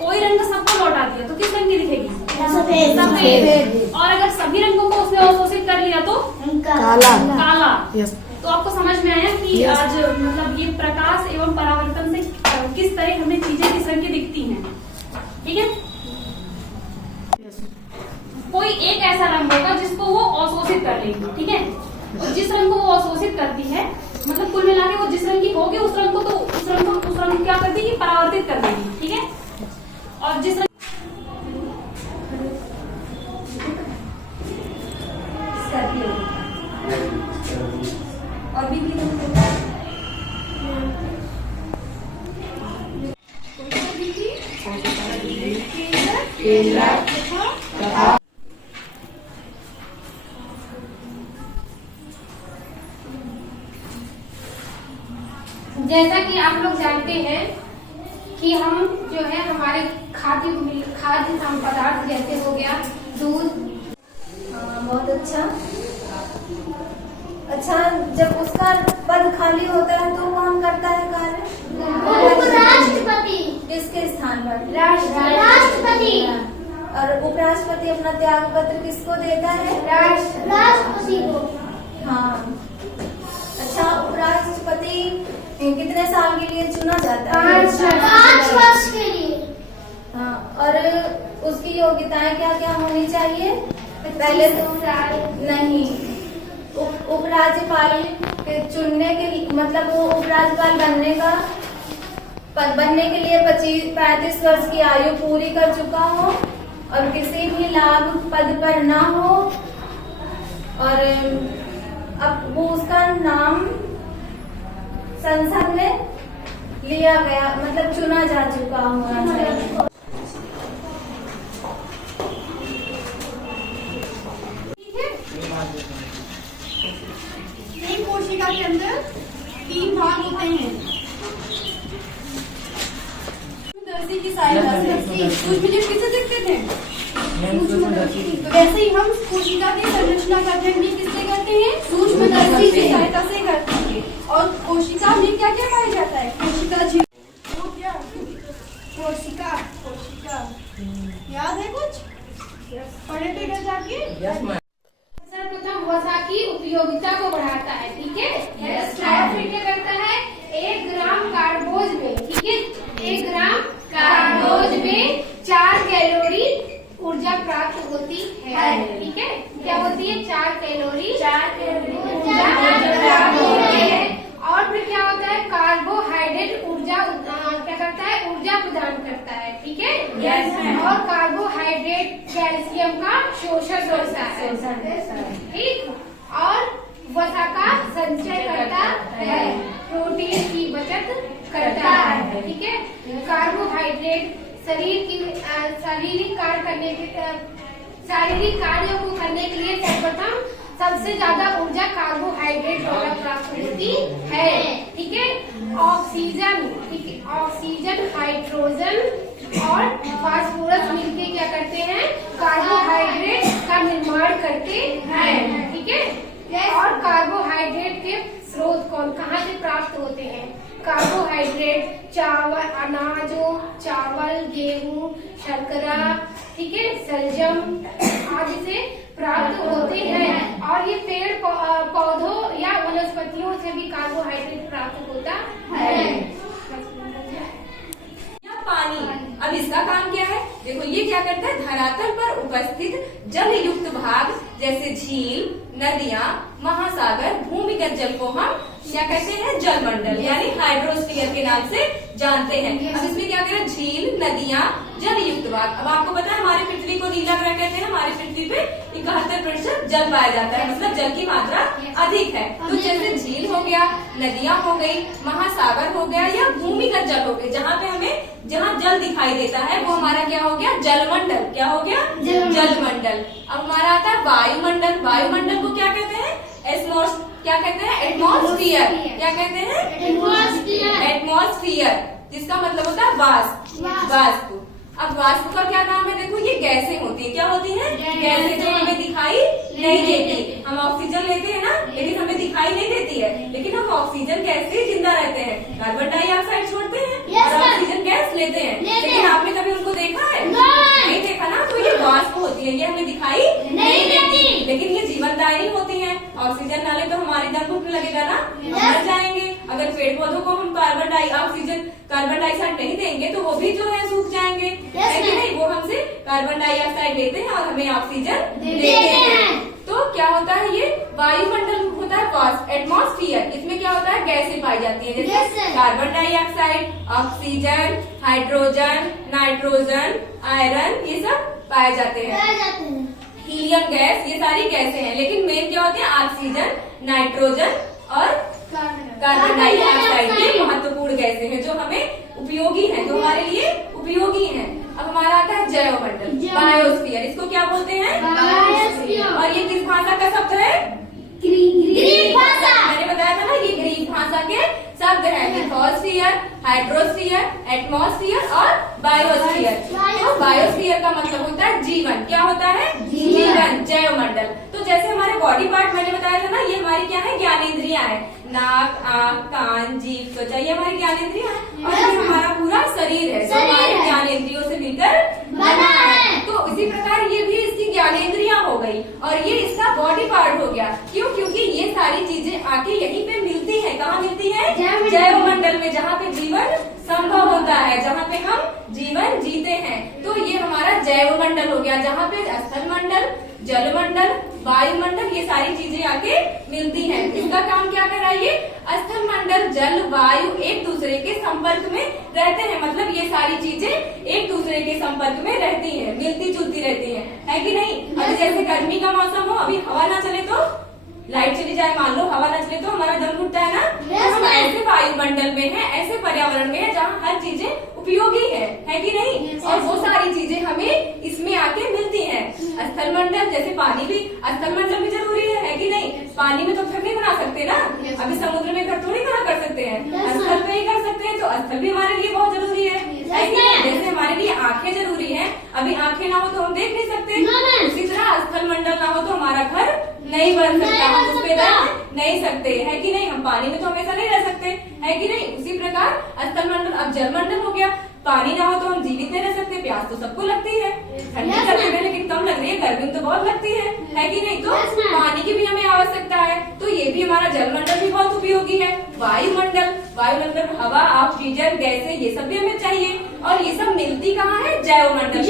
कोई रंग सबको लौटा दिया तो किस रंग की दिखेगी? सफेद। और अगर सभी रंगों को उसने अवशोषित कर लिया तो काला। तो आपको समझ में आया कि आज मतलब ये प्रकाश एवं परावर्तन से किस तरह हमें चीजें किस रंग की दिखती हैं। ठीक है, कोई एक ऐसा रंग होगा जिसको वो अवशोषित कर लेगी। ठीक है, और जिस रंग को वो अवशोषित करती है मतलब कुल मिला के वो जिस रंग की होगी उस रंग को क्या कर देगी? परावर्तित कर देगी। ठीक है, और जिस रंग और भी जैसा कि आप लोग जानते हैं कि हम जो है हमारे खाद्य पदार्थ जैसे हो गया दूध। बहुत अच्छा। जब उसका पद खाली होता है तो कौन करता है कार्य? उपराष्ट्रपति। किसके स्थान पर? राष्ट्रपति। और उपराष्ट्रपति अपना त्याग पत्र किसको देता है? राष्ट्रपति को। हाँ, अच्छा। उपराष्ट्रपति कितने साल के लिए चुना जाता है? 5 वर्ष के लिए। हाँ, और उसकी योग्यताएं क्या क्या होनी चाहिए? पहले तो नहीं, उपराज्यपाल के चुनने के मतलब वो उपराज्यपाल बनने के लिए 35 वर्ष की आयु पूरी कर चुका हो और किसी भी लाभ पद पर ना हो, और अब वो उसका नाम संसद में लिया गया मतलब चुना जा चुका होना चाहिए। एक कोशिका के अंदर 3 भाग होते हैं। सूक्ष्मदर्शी की सहायता से सूक्ष्मजीव किसे देखते थे? तो वैसे ही हम कोशिका की संरचना का अध्ययन भी किससे करते हैं? सूक्ष्मदर्शी की सहायता से करते हैं। और कोशिका में क्या क्या पाया जाता है? कोशिका जीव। वो क्या? कोशिका याद है कुछ? पढ़े थे क्या जाके? सर्वप्रथम वसा की उपयोगिता को बढ़ाता है। ठीक है, फिर क्या करता है? 1 ग्राम कार्बोज में, ठीक है, 1 ग्राम कार्बोज में 4 कैलोरी ऊर्जा प्राप्त होती है। ठीक है, क्या होती है? 4 कैलोरी ऊर्जा प्राप्त होती है। और फिर क्या होता है? ठीक। और वसा का संचय करता है, प्रोटीन की बचत करता है, ठीक है। कार्बोहाइड्रेट शारीरिक कार्यों को करने के लिए सर्वप्रथम सबसे ज्यादा ऊर्जा कार्बोहाइड्रेट द्वारा प्राप्त होती है, ठीक है। ऑक्सीजन, ठीक है, ऑक्सीजन, हाइड्रोजन और फास्फोरस मिलके क्या करते हैं, कार्बोहाइड्रेट का निर्माण करते हैं, ठीक है। और कार्बोहाइड्रेट के स्रोत कहाँ से प्राप्त होते हैं? कार्बोहाइड्रेट चावल, अनाजों, चावल, गेहूं, शर्करा, ठीक है, सलजम आदि से प्राप्त होते हैं। और ये पेड़ पौधों या वनस्पतियों से भी कार्बोहाइड्रेट प्राप्त होता है। पानी, अब इसका काम क्या है? देखो ये क्या करता है, धरातल पर उपस्थित जल युक्त भाग जैसे झील, नदियाँ, महासागर, भूमिगत जल को हम क्या कहते हैं, जलमंडल यानी हाइड्रोस्फीयर के नाम से जानते हैं। अब इसमें क्या करें, झील, नदियाँ, जल युक्त भाग। अब आपको पता है हमारी पृथ्वी को नीला ग्रह कहते हैं, हमारी पृथ्वी पे 71% जल पाया जाता है, मतलब जल की मात्रा अधिक है। तो जैसे झील हो गया, नदियाँ हो गई, महासागर हो गया या भूमिगत जल हो गए, जहाँ पे हमें जहाँ जल दिखाई देता है वो हमारा क्या हो गया, जलमंडल। क्या हो गया, जलमंडल। अब हमारा आता है वायुमंडल। वायुमंडल को क्या कहते हैं, क्या कहते हैं, एटमॉस्फियर। क्या कहते हैं, एटमॉस्फियर, जिसका मतलब होता है वाष्प। अब वाष्प का क्या नाम है, देखो ये गैसें होती है। क्या होती है, गैसें जो हमें दिखाई नहीं देती। हम ऑक्सीजन लेते हैं ना, लेकिन हमें दिखाई नहीं देती है, लेकिन हम ऑक्सीजन गैस से जिंदा रहते हैं, कार्बन डाइऑक्साइड छोड़ते हैं और ऑक्सीजन गैस लेते हैं। लेकिन आपने कभी उनको देखा है? नहीं देखा ना। तो ये वाष्प होती है, ये हमें दिखाई नहीं देती, लेकिन ये जीवनदायी होती है। ऑक्सीजन ना ले तो हमारी दम घुटने लगेगा ना, मर जाएंगे। अगर पेड़ पौधों को हम कार्बन डाइऑक्साइड नहीं देंगे तो वो भी जो है सूख जाएंगे, है कि नहीं। वो हमसे कार्बन डाइऑक्साइड लेते हैं और हमें ऑक्सीजन देते हैं। तो क्या होता है, ये वायुमंडल होता है वाष्प, एटमॉस्फियर। इसमें क्या होता है, गैसें पाई जाती है, जैसे carbon dioxide, oxygen, hydrogen, nitrogen, iron, ये सब पाए जाते हैं। हीलियम गैस, ये सारी गैसें हैं, लेकिन मेन क्या होती है, ऑक्सीजन, नाइट्रोजन और कार्बन डाइऑक्साइड। ये महत्वपूर्ण गैसें हैं जो हमें उपयोगी हैं, जो हमारे लिए उपयोगी हैं। अब हमारा आता है जैवमंडल, बायोस्फीयर। इसको क्या बोलते हैं, बायोस्फीयर। और ये किस भाषा का शब्द है, ग्रीक भाषा। मैंने बताया था ना, ये ग्रीक भाषा के शब्द हैं, लिथोस्फीयर, हाइड्रोस्फीयर, एटमॉस्फियर और बायोस्फीयर। तो बायोस्फीयर का मतलब होता है जीवन। क्या होता है, जीवन, जैवमंडल। तो जैसे हमारे बॉडी पार्ट मैंने बताया था ना, ये हमारी क्या है, ज्ञानेंद्रियां है। नाक, आँख, कान, जीभ, त्वचा, ये हमारी ज्ञानेंद्रियां है। और ये हमारा पूरा शरीर है जो हमारे ज्ञानेंद्रियों से मिलकर बना है। तो इसी प्रकार ये भी इसकी ज्ञानेंद्रियां हो गई और ये इसका बॉडी पार्ट हो गया। क्यों? क्योंकि ये सारी चीजें आके यहीं पे मिलती है। कहाँ मिलती है, जैवमंडल में, जहाँ पे जीवन संभव होता है, जहाँ पे हम जीवन जीते हैं। तो ये हमारा जैवमंडल हो गया, जहाँ पे स्थलमंडल, जलमंडल, वायुमंडल, ये सारी चीजें आके मिलती हैं। इसका काम क्या कर रहा है, ये स्थलमंडल, जल, वायु एक दूसरे के संपर्क में रहते हैं, मतलब ये सारी चीजें एक दूसरे के संपर्क में रहती हैं, मिलती जुलती रहती हैं, है कि नहीं। अभी जैसे गर्मी का मौसम हो, अभी हवा ना चले तो लाइट चली जाए, मान लो हवा न चले तो हमारा दम घुटता है ना। तो हम ऐसे वायुमंडल में हैं, ऐसे पर्यावरण में है जहाँ हर चीजें उपयोगी है कि नहीं। और वो सारी चीजें हमें इसमें आके मिलती हैं। स्थलमंडल, जैसे पानी भी, स्थलमंडल भी जरूरी है कि नहीं। पानी में तो घर नहीं बना सकते ना, अभी समुद्र में घर थोड़ी खड़ा कर सकते हैं, स्थल पे ही कर सकते हैं। तो स्थल भी हमारे लिए बहुत जरूरी है कि नहीं। जैसे हमारे लिए आंखें जरूरी है, अभी आंखें ना हो तो हम देख नहीं सकते, उसी तरह स्थलमंडल ना हो तो हमारा घर नहीं बन सकता, हम उस पे रह नहीं सकते, है कि नहीं। हम पानी में तो हमेशा नहीं रह सकते, है कि नहीं। उसी प्रकार स्थलमंडल। अब जलमंडल हो गया, पानी ना हो तो हम जीवित नहीं रह सकते, प्यास तो सबको लगती है, ठंडी लगती है लेकिन कम लग रही है, गर्मी तो बहुत लगती है कि नहीं। तो पानी की भी हमें आवश्यकता है, तो ये भी हमारा जलमंडल भी बहुत उपयोगी है। वायुमंडल, वायुमंडल हवा, ऑक्सीजन, गैसें, ये सब भी हमें चाहिए। और ये सब मिलती कहाँ है, जैवमंडल,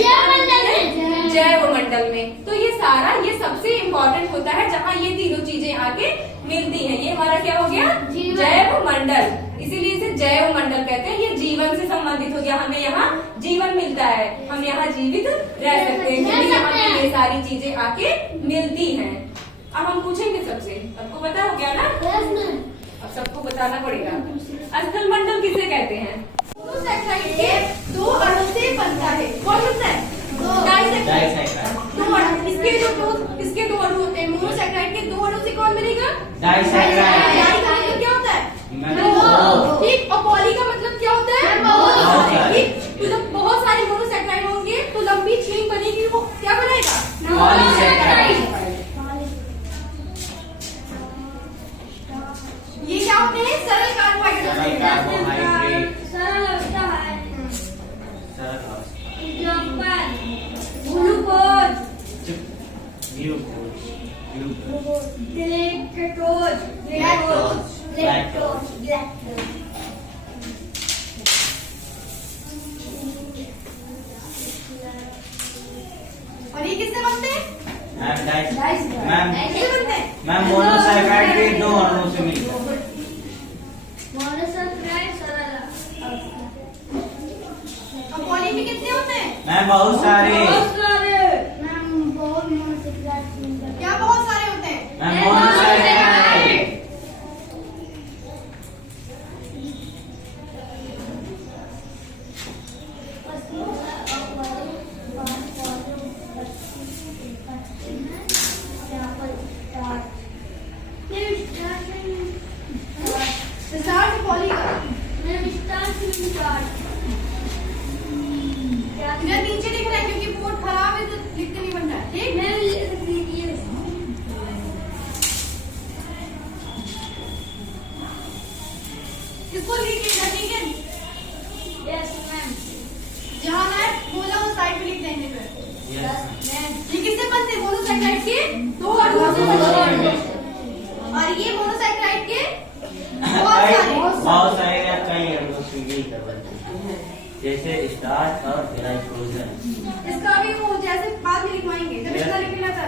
जैवमंडल में। तो ये सारा, ये सबसे इम्पोर्टेंट होता है जहाँ ये तीनों चीजें आके मिलती हैं। ये हमारा क्या हो गया, जैवमंडल। इसीलिए इसे जैव मंडल कहते हैं। ये जीवन से संबंधित हो गया, हमें यहाँ जीवन मिलता है, हम यहाँ जीवित रह सकते हैं क्योंकि यहाँ पे ये सारी चीजें आके मिलती हैं। अब हम पूछेंगे सबसे, सबको पता हो गया ना? अब सबको बताना पड़ेगा। स्थल मंडल किसे कहते हैं? मोनोसैकराइड के 2 अणु से बनता है। कौन बनता है? डाइसैकराइड। 2 अणु, इसके 2 अणु होते हैं। मोनोसैकराइड के 2 अणु से कौन बनेगा? डाइसैकराइड। डाई का मतलब क्या होता है? ठीक। और पॉली का मतलब क्या होता है? बहुत। ठीक। तो जब बहुत सारे मोनोसैकराइड होंगे तो लंबी चेन बनेगी, वो क्या बनाएगा? पॉलीसैकराइड। ये क्या होते हैं? सरल कार्बोहाइड्रेट होते हैं। कार्बोहाइड्रेट। सरल अवस्था है। एग्जाम्पल ग्लूकोज, लैक्टोज, और ये किससे बनते हैं? मैम किससे बनते हैं? मैम मोनोसैकराइड के 2 अणुओं से मिलता है। मोनोसैकराइड सरल और पॉली में कितने होते हैं? मैम बहुत सारे। मैम बहुत मोनोसैकराइड क्या बहुत सारे होते हैं? Ma'am monosaccharide. स्टार्ट पॉली का इधर नीचे लिख रहा है क्योंकि बोर्ड खराब है तो लिखते नहीं बन रहा है। ठीक। इसको लिखिएगा, ठीक है? जहाँ मैं बोला उस साइड पे लिख देंगे फिर। ये किससे बनते हैं? मोनोसैकराइड के 2 अणुओं से बनते हैं। और ये मोनोसैकराइड के बहुत सारे या कई अणुओं से मिलकर बनते हैं, जैसे स्टार्च और ग्लाइकोजन। इसका भी वो जैसे बाद में लिखवाएंगे, जब इसका लिखना था